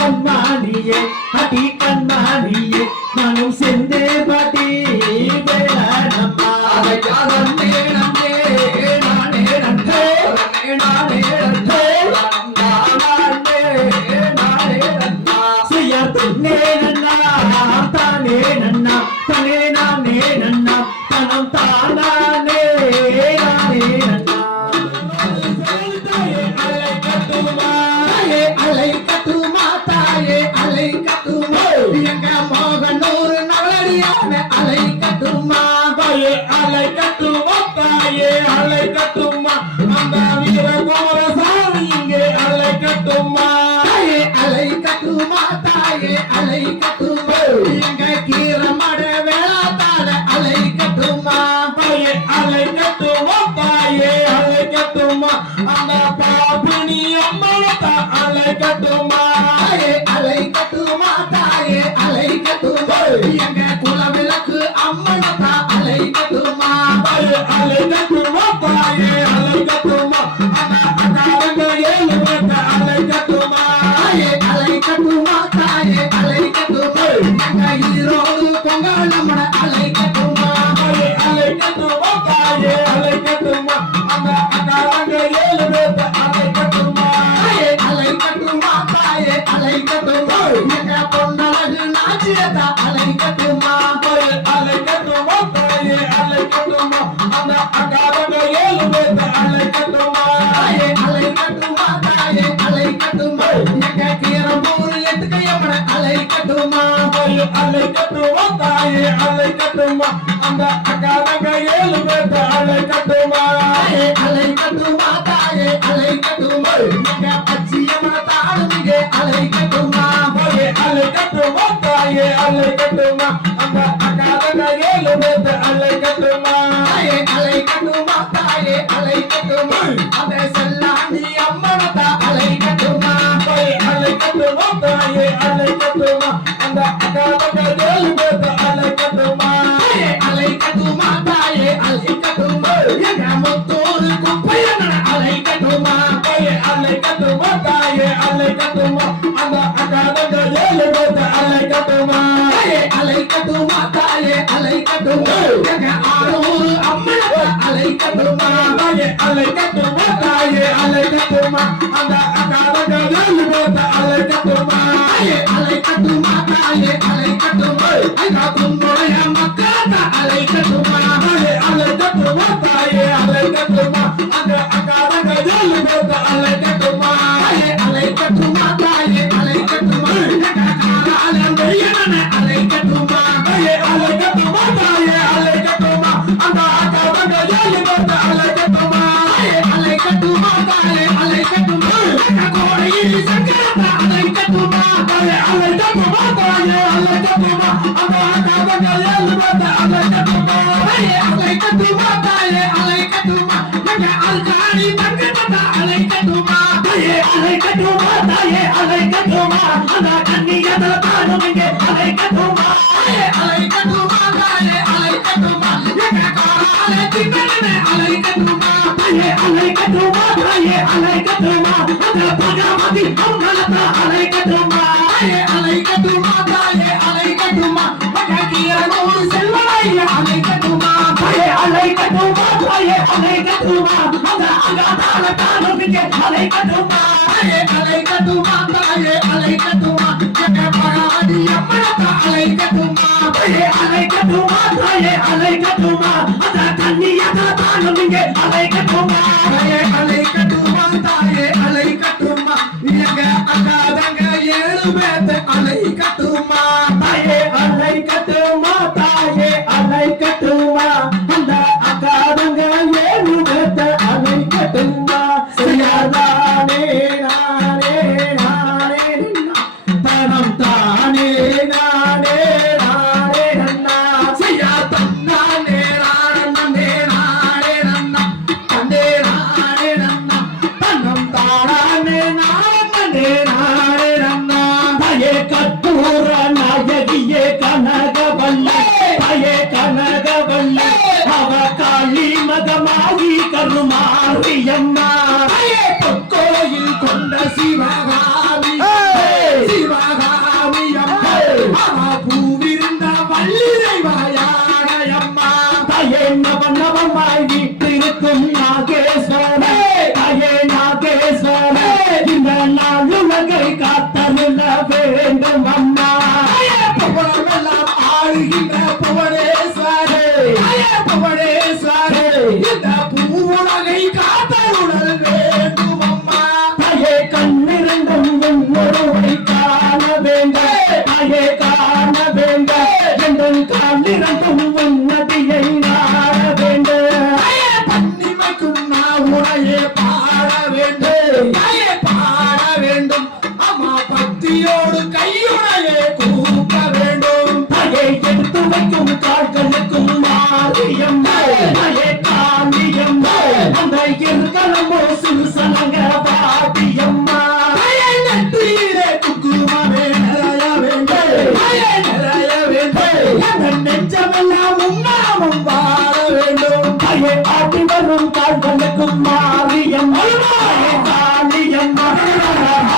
கண்மானியே அடி கண்மானியே நானும் செந்தேபடி வேலனம்மா அரையா நன்னே நன்னே நானே நன்னே நானே நன்னே நானே நானே நன்னா செய்ய தன்னே நன்னா தானே நன்னா தனே நானே நன்னா தனம் தானே நானே நன்னா தாயே அலை கட்டுமா தாயே அலை கட்டுமா எங்க மோகனூர் நவலடியான அலை கட்டுமா தாயே அலை கட்டுமா தாயே அலை கட்டுமா அந்த வீர குமரசாமி இங்கே அலை கட்டுமா தாயே அலை கட்டுமா தாயே அலை கட்டுமா எங்க கீரமட வேளாத்தால அலை கட்டுமா தாயே அலை கட்டுமா தாயே அலை கட்டுமா அந்த பாபினி அம்மனத்தா அலை கட்டுமா தாயே அலை கட்டுமா தாயே அலை கட்டுமா எங்க குலவிளக்கு அம்மனத்தா அலை கட்டுமா தாயே அலை கட்டுமா தாயே அலை கட்டுமா அந்த அக்காரங்க ஏழு பேர்த்த அலை கட்டுமா தாயே அலை கட்டுமா தாயே அலை கட்டுமா எங்க ஈரோடு பொங்கலம்மன அலை கட்டுமா தாயே அலை கட்டுமா தாயே அலை கட்டுமா அந்த அக்காரங்க ஏழு பேர்த்த அலை கட்டுமா தாயே அலை கட்டுமா தாயே அலை கட்டுமா எங்க பொன்னழகு நாச்சியத்தா அலை கட்டுமா தாயே அலை கட்டுமா தாயே அலை கட்டுமா அந்த அக்காரங்க ஏழு பேர்த்த அலை கட்டுமா தாயே அலை கட்டுமா தாயே அலை கட்டுமா எங்க கீரம்பூர் எட்டுக்கையம்மன அலை கட்டுமா தாயே அலை கட்டுமா தாயே அலை கட்டுமா அந்த அக்காரங்க ஏழு பேர்த்த அலை கட்டுமா தாயே அலை கட்டுமா தாயே அலை கட்டுமா எங்க பச்சியம்மன தாளுமிகே அலை கட்டுமா தாயே அலை கட்டுமா தாயே அலை கட்டுமா அந்த அக்காரங்க ஏழு பேர்த்த அலை கட்டுமா தாயே அலை கட்டுமா தாயே அலை கட்டுமா அந்த செல்லாண்டி அம்மனத்தா அலை கட்டுமா தாயே அலை கட்டுமா தாயே அலை கட்டுமா அந்த அக்காரங்க ஏழு பேர்த்த அலை கட்டுமா தாயே அலை கட்டுமா தாயே அலை கட்டுமா எங்க முத்தூர் குப்பையம்மன அலை கட்டுமா தாயே அலை கட்டுமா தாயே அலை கட்டுமா அந்த அக்காரங்க ஏழு பேர்த்த அலை கட்டுமா தாயே அலை கட்டுமா தாயே அலை கட்டுமா எங்க ஆரூர் அம்மனத்தா அலை கட்டுமா தாயே அலை கட்டுமா தாயே அலை கட்டுமா அந்த அக்காரங்க ஏழு பேர்த்த அலை கட்டுமா தாயே அலை கட்டுமா தாயே அலை கட்டுமா எங்க குன்னுடைய மக்களத்தா அலை கட்டுமா தாயே அலை கட்டுமா தாயே அலை கட்டுமா அந்த அக்காரங்க ஏழு பேர்த்த அலை கட்டுமா தாயே அலை கட்டுமா தாயே அலை கட்டுமா எங்க காலால வெய்யன அலை கட்டுமா தாயே அலை கட்டுமா தாயே அலை கட்டுமா அந்த அக்காரங்க ஏழு பேர்த்த அலை கட்டுமா தாயே அலை கட்டுமா தாயே அலை கட்டுமா எங்க கோடையில் சங்கரத்தா அலை கட்டுமா தாயே அலை கட்டுமா தாயே அலை கட்டுமா அந்த அக்காரங்க ஏழு பேர்த்த அலை கட்டுமா தாயே அலை கட்டுமா தாயே அலை கட்டுமா எங்க அல்காணி தங்கத்தா அலை கட்டுமா தாயே அலை கட்டுமா தாயே அலை கட்டுமா அந்த கன்னியதல தானும் இங்கே அலை கட்டுமா தாயே அலை கட்டுமா தாயே அலை கட்டுமா எங்க காலால திங்கன அலை கட்டுமா தாயே அலை கட்டுமா தாயே அலை கட்டுமா அந்த பகவதி அம்மனத்தா அலை கட்டுமா தாயே அலை கட்டுமா தாயே அலை கட்டுமா எங்க கீரனூர் செல்வராய அலை கட்டுமா தாயே அலை கட்டுமா தாயே அலை கட்டுமா அந்த அகாதான தானும் இங்கே அலை கட்டுமா தாயே அலை கட்டுமா தாயே அலை கட்டுமா எங்க பகவதி அம்மனத்தா அலை கட்டுமா தாயே அலை கட்டுமா தாயே அலை கட்டுமா அந்த கன்னியதல தானும் இங்கே அலை கட்டுமா தாயே அலை கட்டுமா தாயே அலை கட்டுமா எங்க அக்காதங்க ஏழு பேத்த அலை கட்டுமா தாயே அலை கட்டுமா தாயே அலை கட்டுமா அந்த அக்காதங்க ஏழு பேத்த அலை கட்டுமா செய்யாதானே நானே நானே தனம் தானே நானே நானே நன்னா செய்யா தன்னானே நானே காளி மகமாகி கருமாரியம்மா பொற்கோயில் கொண்ட சிவகாமி சிவகாமி அம்மா பூவிருந்த வள்ளிதை வாயாடையம்மா தாயே நவநவமாய் வீட்டிருக்கும் நாகேஸ்வரே தாயே நாகேஸ்வரே இந்த நாளுலகை காத்தருள வேண்டும் அம்மா புவனமெல்லாம் ஆளுகின்ற புவனேஸ்வரே புவனேஸ்வரே இந்த பூவுலகை காத்தருளல் வேண்டும் அம்மா தாயே கண்ணிரண்டும் ஒருவரை காண வேண்டும் தாயே காண வேண்டும் எங்கள் கண்ணிரண்டும் உன்னதியை நாட வேண்டும் பன்னிமைக்கும் நான் உனையே பாட வேண்டும் பாட வேண்டும் அம்மா பக்தியோடு கையுனையே கூப்ப வேண்டும் தாயை எடுத்து வைக்கும் கால்களுக்கும் மாரியம் தாயே காளியம்மா அந்த இருக்கலமோ சிறுசனங்க பாட்டியம்மா நெற்றியிலே குங்குமமே நிறைய வேண்டும் நிறைய வேண்டும் என் நெஞ்சமெல்லாம் உண்ணாமும் வாழ வேண்டும் தாயே ஆட்டி வரும் கால்களுக்கும் மாரியம் தாயே காளியம்மா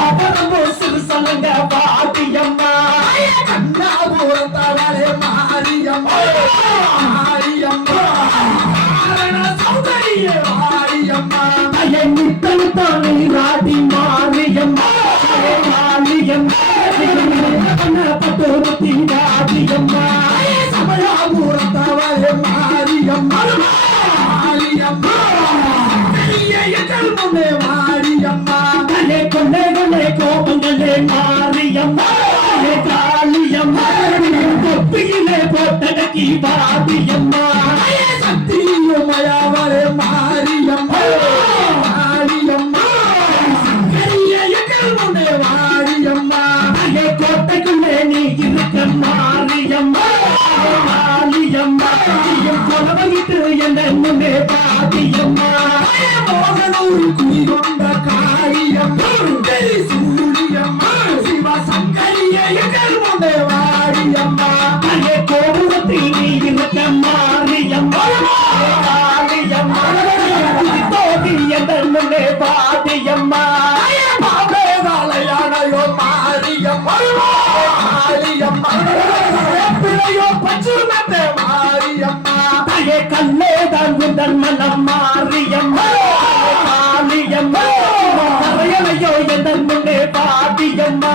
அவரமோ சிறுசனங்க பாட்டியம்மா கண்ணாபுரத்தவளே மாரியம்மா மாரியம்மா சௌந்தரிய மாரியம்மா தாயே நித்தனித்தானே ராடி மாரியம்மா தாயே மாரியம்மா பட்டோருத்தி ராடியம்மா சமயாபுரத்தவளே மாரியம்மா மாரியம்மா எங்கள் முன்னே மாரியம்மா தாயே கொள்ளைகளே கோபங்களே மாரியம்மா தாயே காளியம்மா தொப்பியிலே போட்டடக்கி பாடியம்மா சக்தியுமயாவளே மாரியம்மா மாரியம்மா எங்கள் முன்னே மாரியம்மா தாயே கோட்டைக்குள்ளே நீ இருக்க மாரியம்மா தாயே காளியம்மா நீயும் கொலவகிட்டு என்ற முன்னே பாடியம்மா மோகனூர் குடிகொண்ட காரியம்மா சூரியம்மா சிவ சங்கரிய எங்கள் முன்னே வாரியம்மா தாயே கோபுரத்தில் நீ இருக்க மாரியம்மா காளியம்மா தோதி என்ற முன்னே பாடியம்மா பாவேதாலையானையோ மாரியம்மா மாரியம்மா பிழையோ பச்சுமத்தே மாரியம்மா தாயே கல்லேதான் உந்தன் மனம் மாரியம்மா காளியம்மா கரையலையோ எந்தன் முன்னே பாடியம்மா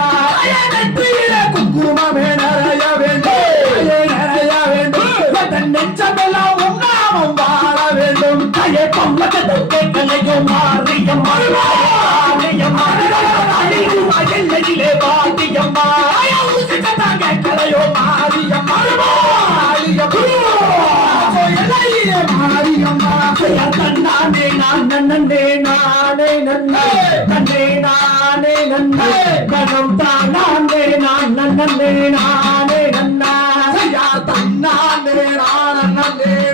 நெற்றியிலே குங்குமமே நிறைய வேண்டும் நிறைய வேண்டும் என் நெஞ்சமெல்லாம் உண்ணாமும் வாழ வேண்டும் தாயே பொம்மகத்தை கலையோ மாரியம்மா காளியம்மா எல்லையிலே பாடியம்மா தாங்க கலையோ மாரியம்மா மாரியம்மா தன்னானே நான் நன்னே நானே நன்னே தன்னே நானே நன்னே கணம் தானே நான் நன்னே நானே நன்னா தன்னானே நானே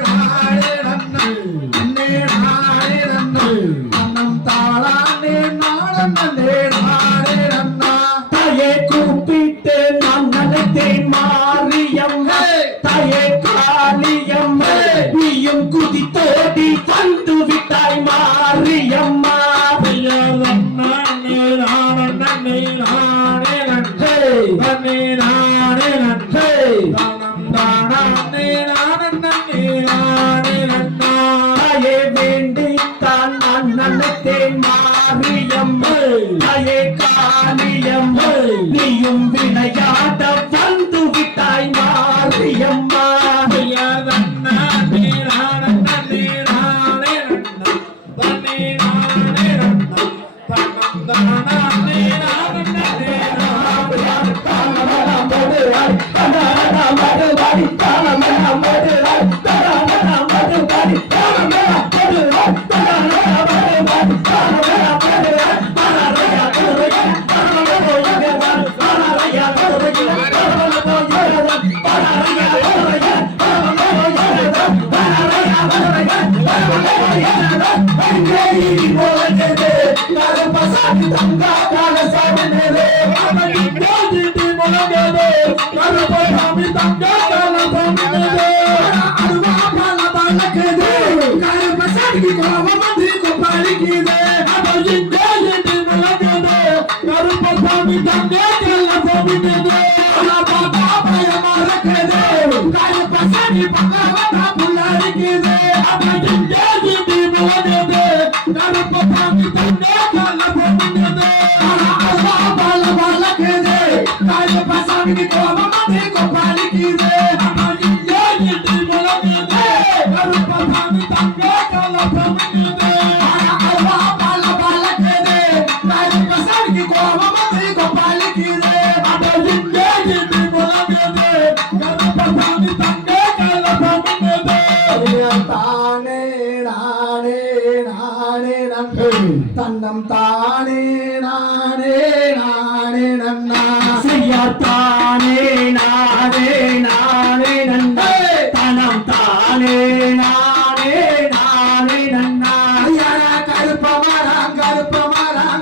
நானே நன்னே நானே நன்னே தன்னம் தாளானே நானே நானே நன்னா தாயே கூப்பிட்டு நான் நினைத்தேன் மாரியம்மா தாயே காளியம்மா நீயும் குதித்தோடி வந்து விட்டாய் மாரியம்மா நானே நானே நானே நன்னே நன்னே நானே நன்னே தன்னம் தாளானே நானே நானே நன்னா தாயே வேண்டித்தான் நான் நினைத்தேன் மாரியம்மா தாயே காளியம்மா நீயும் விளையாட வந்து விட்டாய் மாரியம்மா அருவா பல பலக்கு பாலக்குது கருப்பசாமிக்கு கோபம் வந்து கொப்பாளிக்குது கருப்பசாமி தங்க கல்ல போமிக்குது பார்த்தா பயமா இருக்குது கருப்பசாமி பக்கம் புள்ளாடிக்குது கருப்பசாமி தங்க கல்ல போமிக்குது பாலக்குது கருப்பசாமிக்கு கோபம் வந்து கொப்பாளிக்குது கருப்பசாமி தங்க கல்ல போமிக்குது தானே நானே நானே நன்றி தன்னம் தானே நானே நானே நன்னா செய்யத்தானே நானே நானே நன்னா தனம் தானே நானே நானே நன்னா கருப்பமரம்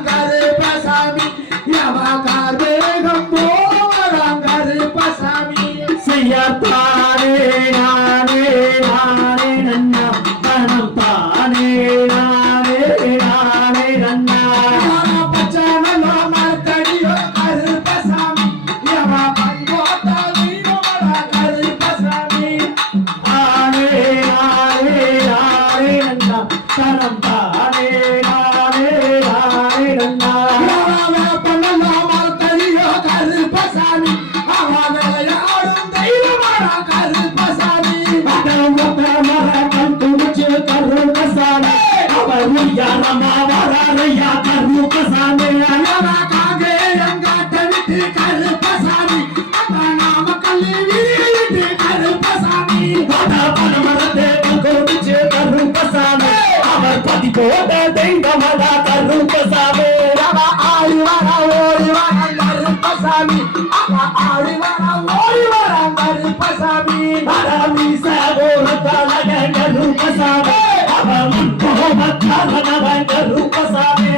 கருப்பசாமி யவகார் வேகம் போவரம் கருப்பசாமி செய்யத்தானே நானே நானே நன்னா தனம் தானே நானே நானே நன்னா பச்சனோ மர்க்கடியோ கருப்பசாமி யவ பங்கோட்ட வீரோட கருப்பசாமி தானே நானே நானே நன்னா தனம் தானே நானே நானே நன்னா பண்ணலோ மர்க்கடியோ கருப்பசாமி அவ விளையாடும் தெய்வமான கருப்பசாமி கருப்பசாமி அவர் யாரமா வரையா கருப்பசாமி காங்கே எங்காட்ட விட்டு கருப்பசாமி நாம கல்லி விட்டு கருப்பசாமி பனமரத்தை கொடுத்து கருப்பசாமி அவர் பதி போட்ட தெய்வமடா கருப்பசாமி ஆடி வர ஓடி வர கருப்பசாமி ஆடி வர ஓடி வர கருப்பசாமி மீச கோரத்தால கருப்பசாமி அவன் கோபத்தால கருப்பசாமி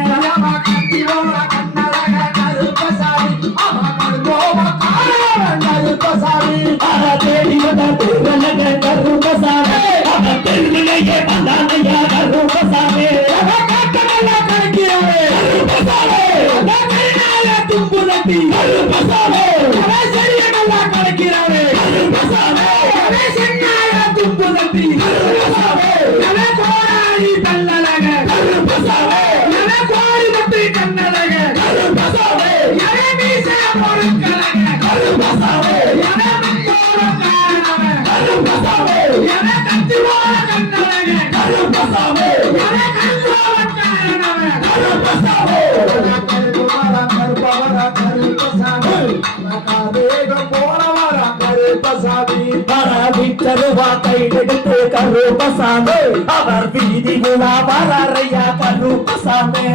கட்டி ஓட கண்ணழக கருப்பசாமி அவன் கோபக்காரன் கருப்பசாமி தேடி வந்த திருவலக கருப்பசாமி அவன் தெருவிலேயே வந்தானையா கருப்பசாமி கருப்பசாமி தும்புதட்டி கருப்பசாமி சரியனல்லா கலக்கிறாரே கருப்பசாமி தும்புதட்டி கோடாடி தள்ளலக கருப்பசாமி கோடி தட்டி கண்ணழக கருப்பசாமி மீச பொருட்களக கருப்பசாமி கருப்பசாமி கத்தி போல கண்ணழக கருப்பசாமி கருப்பசாமி விட்டருவா கையெடுத்து கருப்பசாமி அவர் வீதி குணா வரையா கருப்பசாமி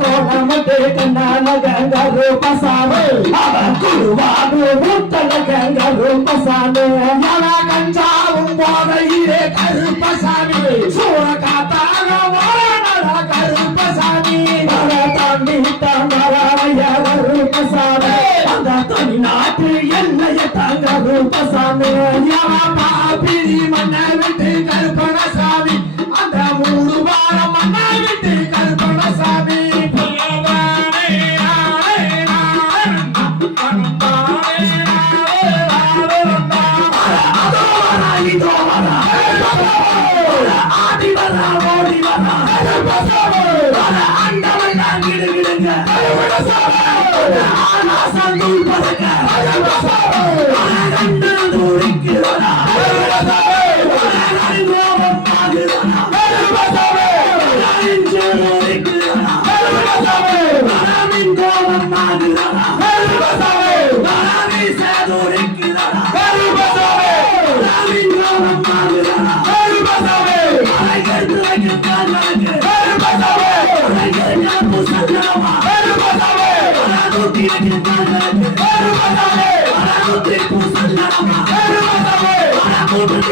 கோணமட்டு கண்ணானக கருப்பசாமி அவர் குருவாடு முத்தலக கருப்பசாமி கஞ்சாவும் போதையிலே கருப்பசாமி சூற காத்தாக வாழ கருப்பசாமி தாண்டி தங்கரைய கருப்பசாமி அந்த தமிழ்நாட்டு எல்லைய தங்க கருப்பசாமி பிரி மண்ணை விட்டு கருப்பணசாமி அந்த 3 வாரம் மண்ணை விட்டு கருப்பணசாமி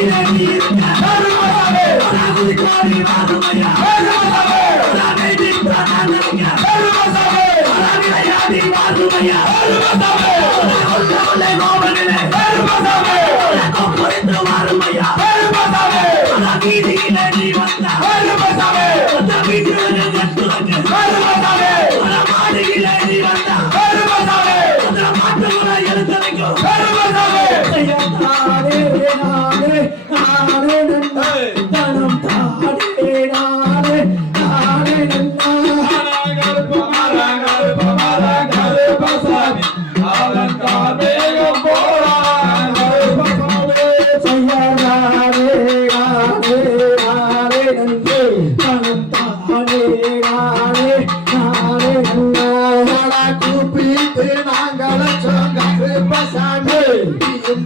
Hey! ஆடி வாருமையா உள்ளே கோவனிலே புரிந்து வாருமையா வீதியிலே நீ வந்தா வீட்டிலே மாடியிலே நீ வந்தா மாட்டுகளை எழுத்தனைக்கும் தனம் தாடே நாடே நாடே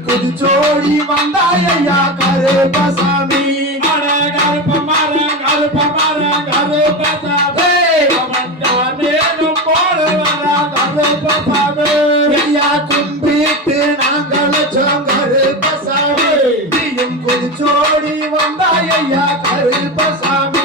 குதிச்சோடி வந்தாயா கருப்பசாமி கும்பிட்டு நாங்கள் கருப்பசாமி குதிச்சோடி வந்தாயா கருப்பசாமி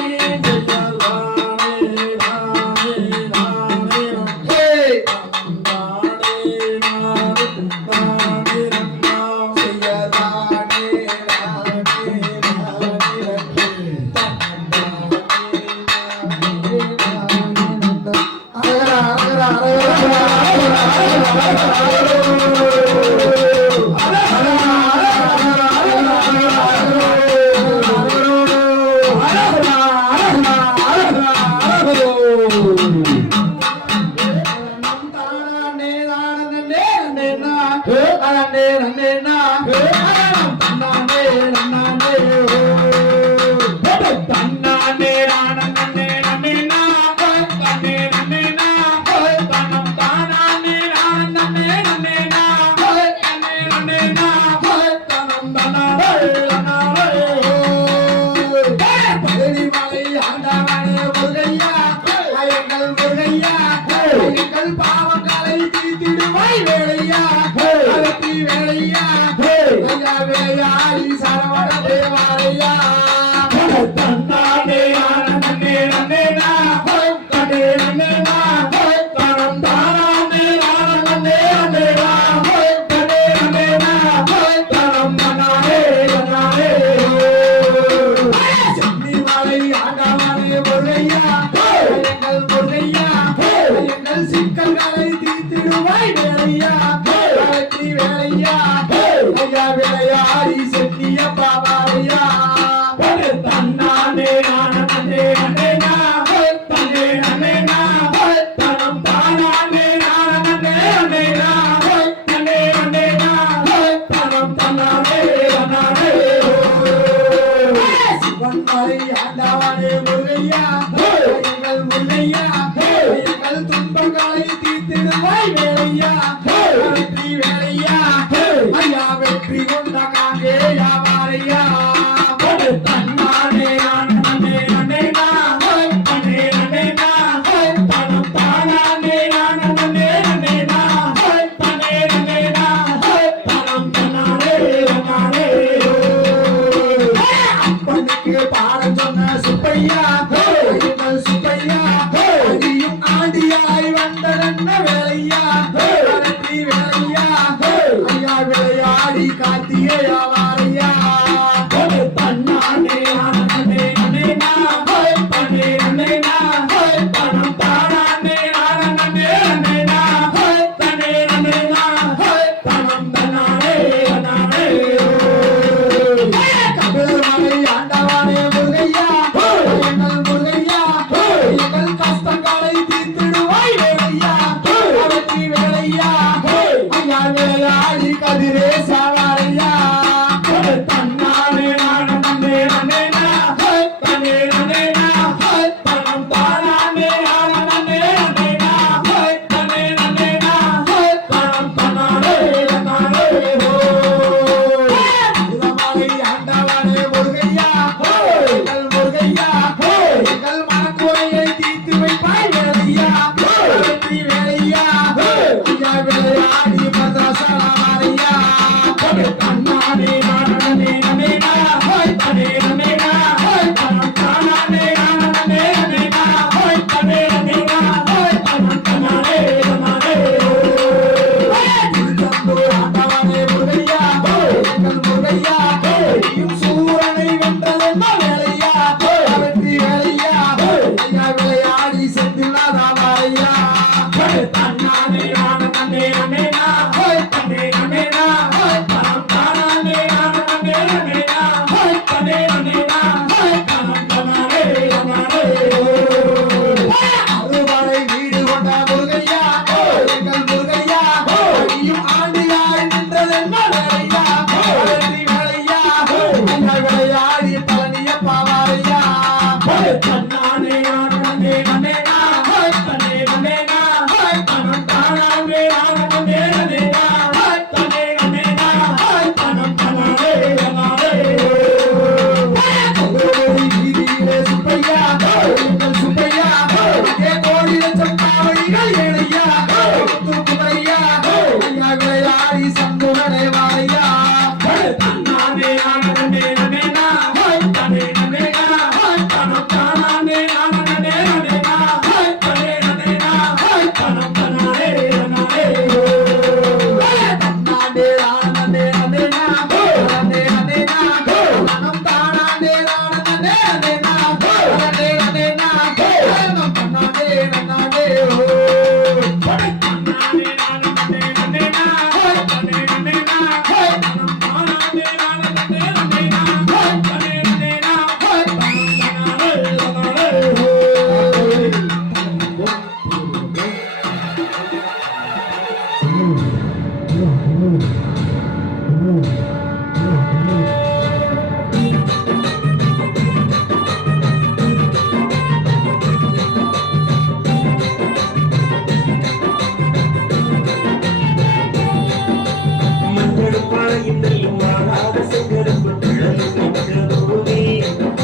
மழையும் நெல்லும் மாறாத செங்கருப்பு பிள்ளையும் எங்களுமே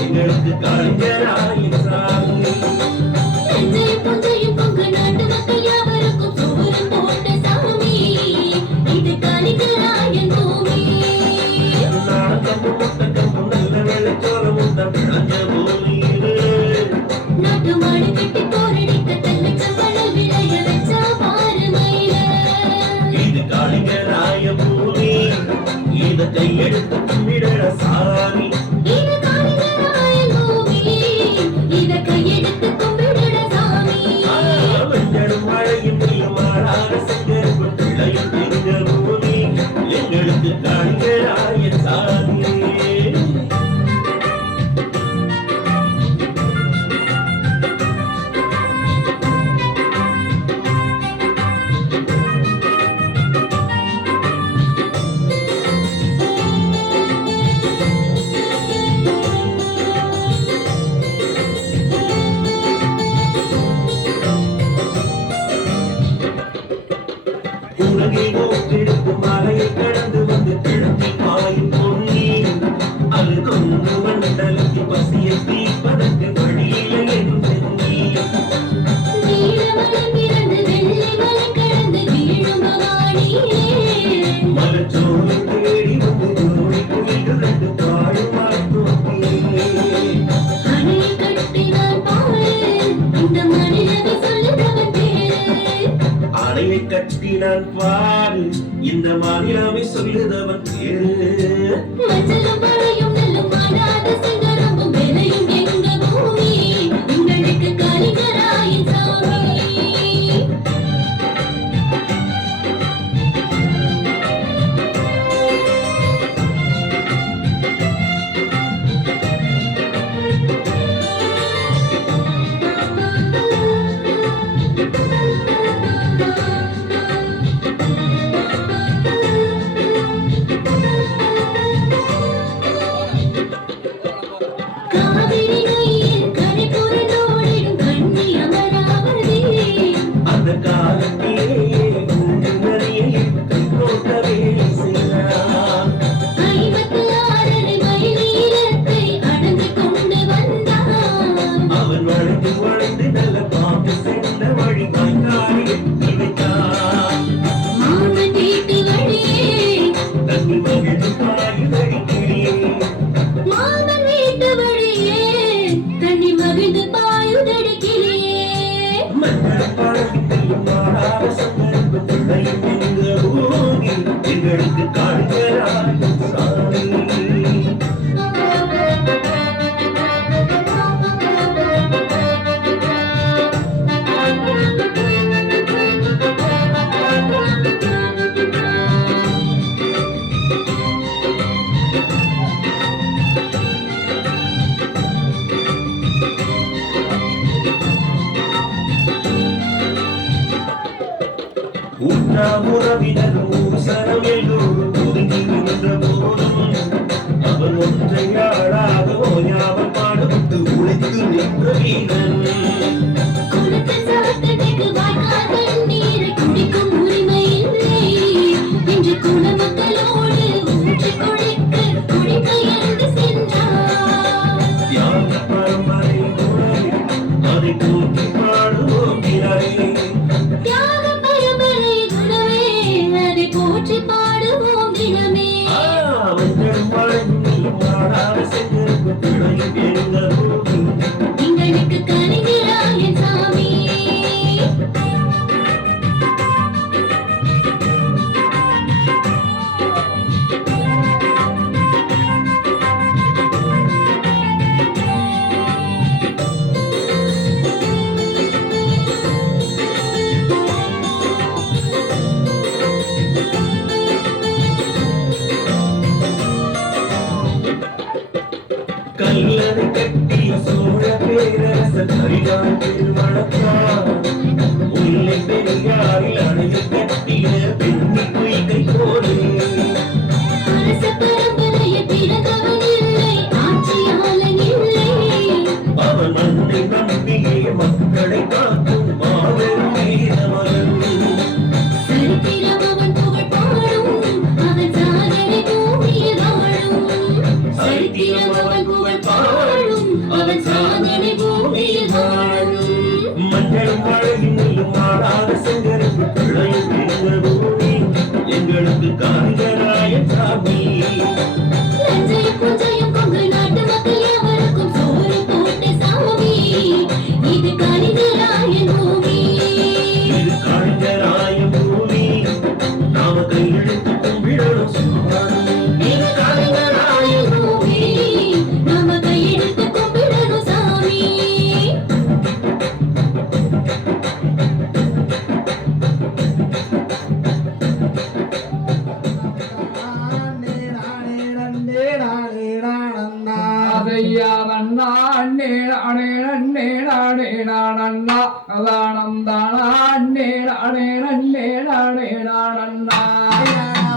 எங்களுக்கு கலைஞராயின் சாமி. நெஞ்சையும் புஞ்சையும் கொங்கு நாட்டு மக்கள் யாவருக்கும் சோறு போட்ட சாமி இது கலிங்கராயன் பூமி. நாடகமும் முட்டகமும் நல்ல வெள்ளச்சோளமும் தான் விளைஞ்ச பூமி இது. நாட்டு மாடு கட்டி போரடிக்க தங்கச்சம்பளம் விளைய வச்சா பாரு மயில. இது கலைஞராய பூமி இத கையெடுத்து கும்பிடற சாமி. இது கலிங்கராயன் பூமி இத கையெடுத்து கும்பிடுற சாமி. மஞ்சளும் மழையும் நெல்லும் மாறாத செங்கருப்பு பிள்ளையும் தெரிஞ்ச பூமி எங்களுக்கு கலைஞராயின் சாமி. உலகை நோக்கெடுக்கும் மலையை கடந்து வந்து கிழக்கி பாயும் பொன்னி அது கொண்டு மண்டலத்தில் பசியை தீர்ப்பதற்கு வழியில என்றெண்ணி நீலமலை பிறந்து வெள்ளி மலை கடந்து வீழும் பவானியே. மலச்சோலை தேடி வந்து ஜோடி குயில்கள் ரெண்டு பாடும் மாட்டோக்கியே. அணையை கட்டினான் பாரு இந்த மனிதனை சொல்லுதவன் பேரு. அணையை கட்டினான் பாரு இந்த மாநிலமை சொல்லுதவன் பேரு. மஞ்சளும் மழையும் நெல்லும் மாறாத செங்கரும்பும் விளையும் எங்க பூமி எங்களுக்கு கலிங்கராயன் சாமி. காவிரி நதியில் கரை புரண்டோடிடும் கண்ணி அமராவதி. அந்த காலத்திலேயே நதியை கைகோட்ட வேலை செய்தான். 56 மைல் நீளத்தை அடர்ந்து கொண்டு வந்தான். அவன் வளைந்து வளைந்து நல்ல பாம்பு சென்ற வழி வாய்க்காலை எட்டி வைத்தான். மாமன் வீட்டு வழியே தண்ணி மகிழ்ந்து பாயுதடி கிளியே. மாமன் வீட்டு வழியே தண்ணி மகிழ்ந்து பாயுதடி கிளியே. மஞ்சள் பழகிட்டையும் மாறாத சங்கரப்பு பிள்ளையும் எங்க பூமி எங்களுக்கு காண்கிறாய் சாமி. உறவினர் ஊசரம் எல்லோரும் ஒதுங்கி நின்ற போதும் அவன் ஒன்றையாளாக ஓயாமல் பாடுபட்டு உழைத்து நின்ற வீரன். குளத்தில் சாத்தனைக்கு வாய்க்கால் தண்ணீரை குடிக்கும் உரிமை இல்லை என்று குலமக்களோடு ஊற்றி குடிக்க எழுந்து சென்றார். தியாக பரம்பரை உணவை அதை போற்றி பாடுவோம் திரையை. தியாக பரம்பரை குணமே அதை போற்றி பாடுவோம் தினமே. மஞ்சள் மழையும் மாறாத செங்கருப்பு பிள்ளையும் எங்க பூமி எங்களுக்கு கலிங்கராயன் சாமி. கல்லறை கட்டிய சோழ பேரரசர் ஹரிதான் திருமணத்தான். முல்லை பெரியாரில் அணையை கட்டிய பெண்ணி குயிகை போலே. அரச பரம்பரையை பிறந்தவன் இல்லை ஆட்சியாளன் இல்லை. அவன் மண்ணை நம்பியே மக்களை காக்கும் மாபெரும் வீரமகன். சரித்திரம் அவன் புகழ் பாடும் அவன் சாதனை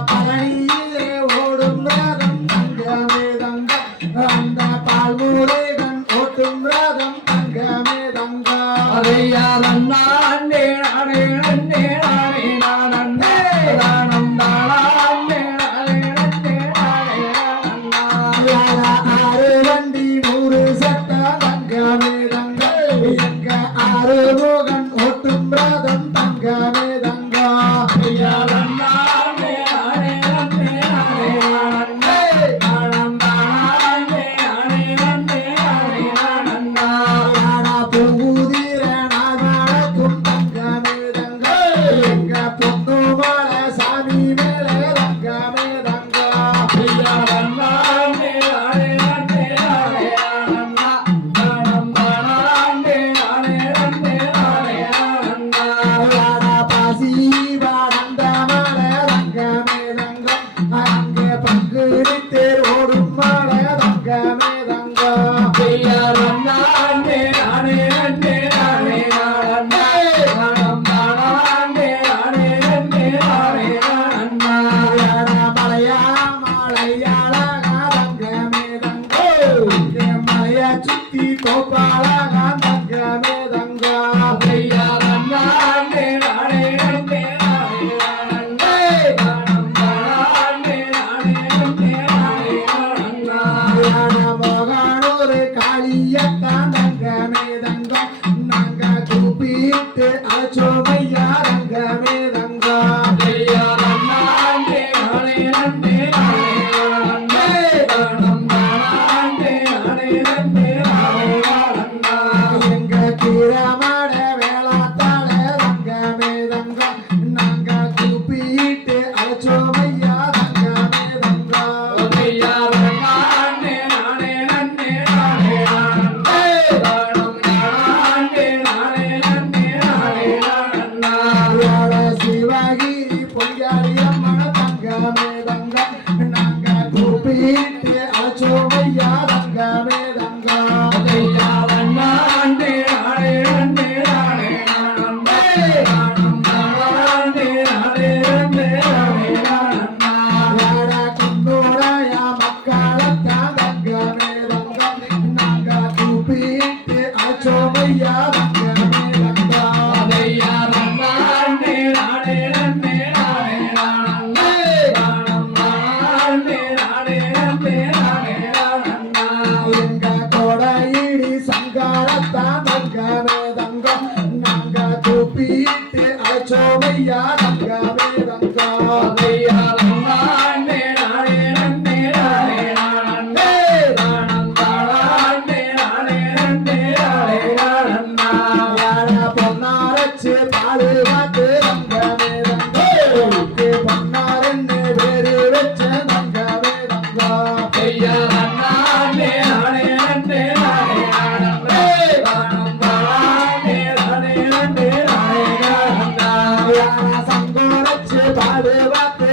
பழனியிலே ஓடும் ரதம் தங்கமே தங்கம் அந்த பால்முருகன் ஓட்டும் ரதம் தங்கமே தங்கம் ஆறு வண்டி 100 சட்ட தங்கமே தங்கம் எங்க ஆறுமுகன் ஓட்டும் ரதம் தங்கமே தங்கம் பூதிர நாகக்கும் தங்கமே தங்கம் எங்க பொண்ணுமல சாமி மேலே தங்கமே தங்கம் பாசி வாடந்தமல தங்கமே தங்கம் அங்கே பங்குரித்து ஓடும் மல தங்கமே தங்கம் சுத்தி தோப்பாளக தங்கமே தங்கம் மோகனூர் காளியத்தான் தங்கமே தங்கம் நாங்க கூப்பிட்டு அச்சோமையா தங்கமே தங்கம் எங்க கிரமண வேளாத்தாள தங்கமே தங்கம் நாங்க கூப்பிட்டு அச்சோமையா தங்கமே தங்கம் சிவகிரி பொய்யாரி அம்மன தங்கமே தங்கம் நாங்க கூப்பிட்டு அச்சோமையா தங்கமே தங்கம் குன்னோடைய மக்களத்தான் தங்கமே தங்கம் நாங்க கூப்பிட்டு அச்சோமையா தங்கமே தங்கம் எங்க கொடையிடி சங்காரத்தான் தங்கமே தங்கம் நாங்க கூப்பிட்டு அச்சோமையா தங்கமே தங்கம் பொன்னாரச்சு பாடுவாட்டு தங்கமே தங்கம் பொன்னாரன்னு பேரு வச்ச தங்கமே தங்கம் சங்கோரச்சு பாடுவாட்டு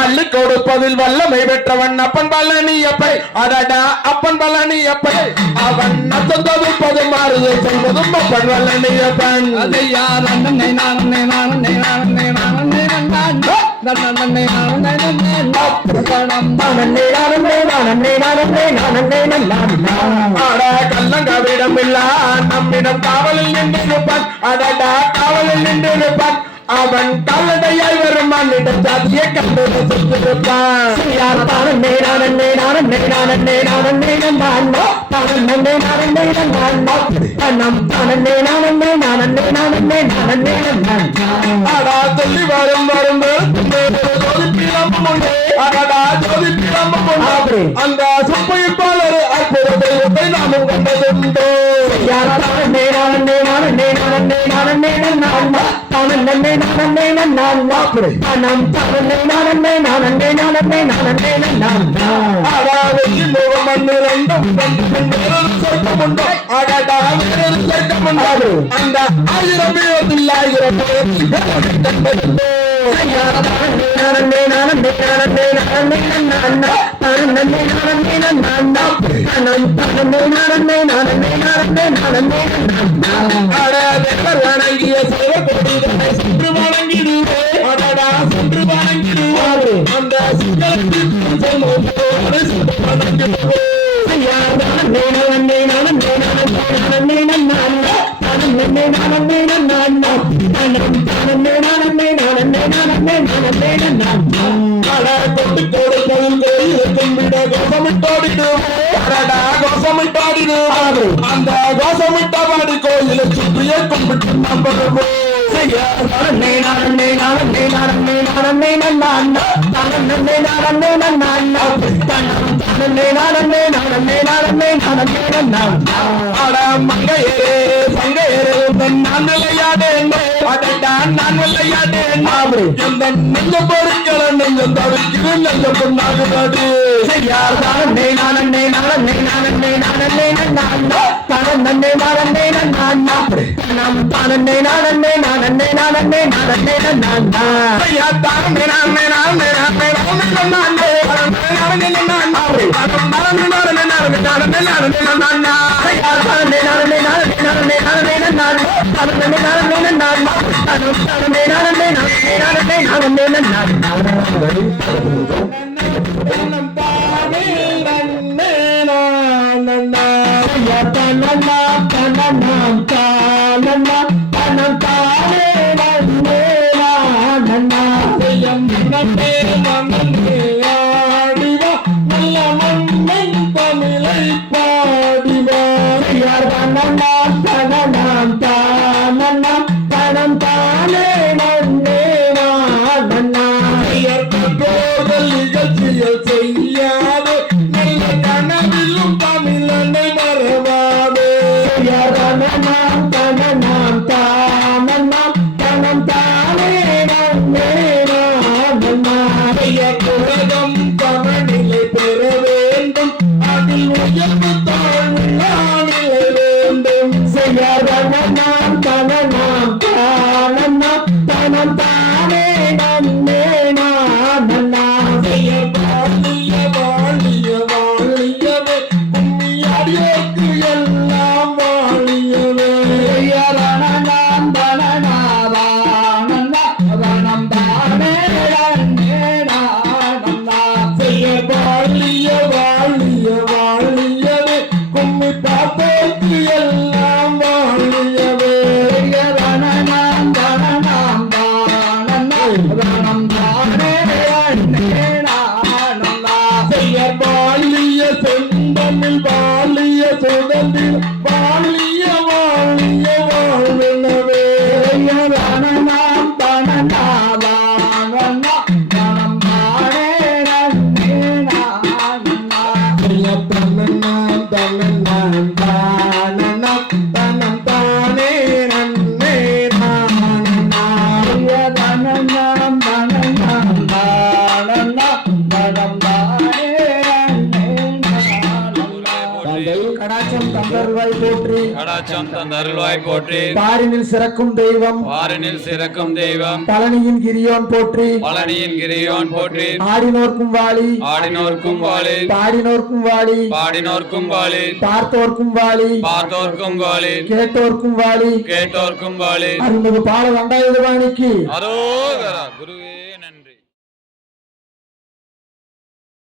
அள்ளி கொடுப்பதில் வல்லமை பெற்றவன் அப்பன் பழனியப்பை அடடா அப்பன் பழனியப்பை அவன் நத்தம் தவிர்ப்பது மாறுதை செய்வதும் அப்பன் பழனியப்பன் அதை யார் அண்ணனை நானே நானே நானே நானே கள்ளங்கவிடம் இல்ல நம்மிடம் காவலில் நின்றிருப்பான் அடடா காவலில் நின்றிருப்பான் அவன் கல்லடையாய் வரும் மண்ணிடம் சாதியை கண்டு சென்றிருப்பான் சொல்லி வரும் வரும் அந்த சுப்பைப்பாளர் அற்புத தெய்வத்தை நாமும் கண்டதுண்டோ அந்த 1000 வணங்கிய சிவகோடிகளை சென்று வணங்கிடுவே அடடா சென்று வணங்கிடுவாரு அந்த சிங்களத்தில் வணங்கிடுவே அந்த கோசமிட்டபாடி கோயிலை சுற்றியே கும்பிட்டு நம்புவோம் நான் விளையாடேன் நான் விளையாடேன் நெஞ்ச பொருட்கள நெஞ்சம் தவிர்க்கு நல்ல பொண்ணாகுது தனம் தானே அண்ணே நானும் தான். செய்யர் வாழிய செந்தமிழ் வாழிய சுதந்திர வாழிய வாழிய வாழ்வினவே தனநாம் தனநாதானண்ணா தனம் தானே அண்ணே நானும் தான். தன்னன் தன்னன் தானன தனம் தானே நன்னே நானனா தனநாம் தனநாம் தானண்ணா தனம் தானே அண்ணே நானும் தான். கடாட்சம் தந்தருள்வாய் போற்றி கடாட்சம் தந்தருள்வாய் போற்றி பாரினில் சிறக்கும் தெய்வம் வாரனில் சிறக்கும் தெய்வம் பழனியின் கிரியோன் போற்றி பழனியின் கிரியோன் போற்றி ஆடினோர்க்கும் வாழி ஆடினோர்க்கும் வாழி பாடினோர்க்கும் வாழி பாடினோர்க்கும் வாழி பார்த்தோர்க்கும் வாழி பார்த்தோர்க்கும் வாழி கேட்டோர்க்கும் வாழி கேட்டோர்க்கும் வாழி அருள்மிகு பால தண்டாயுதபாணிக்கு அரோகரா குருவே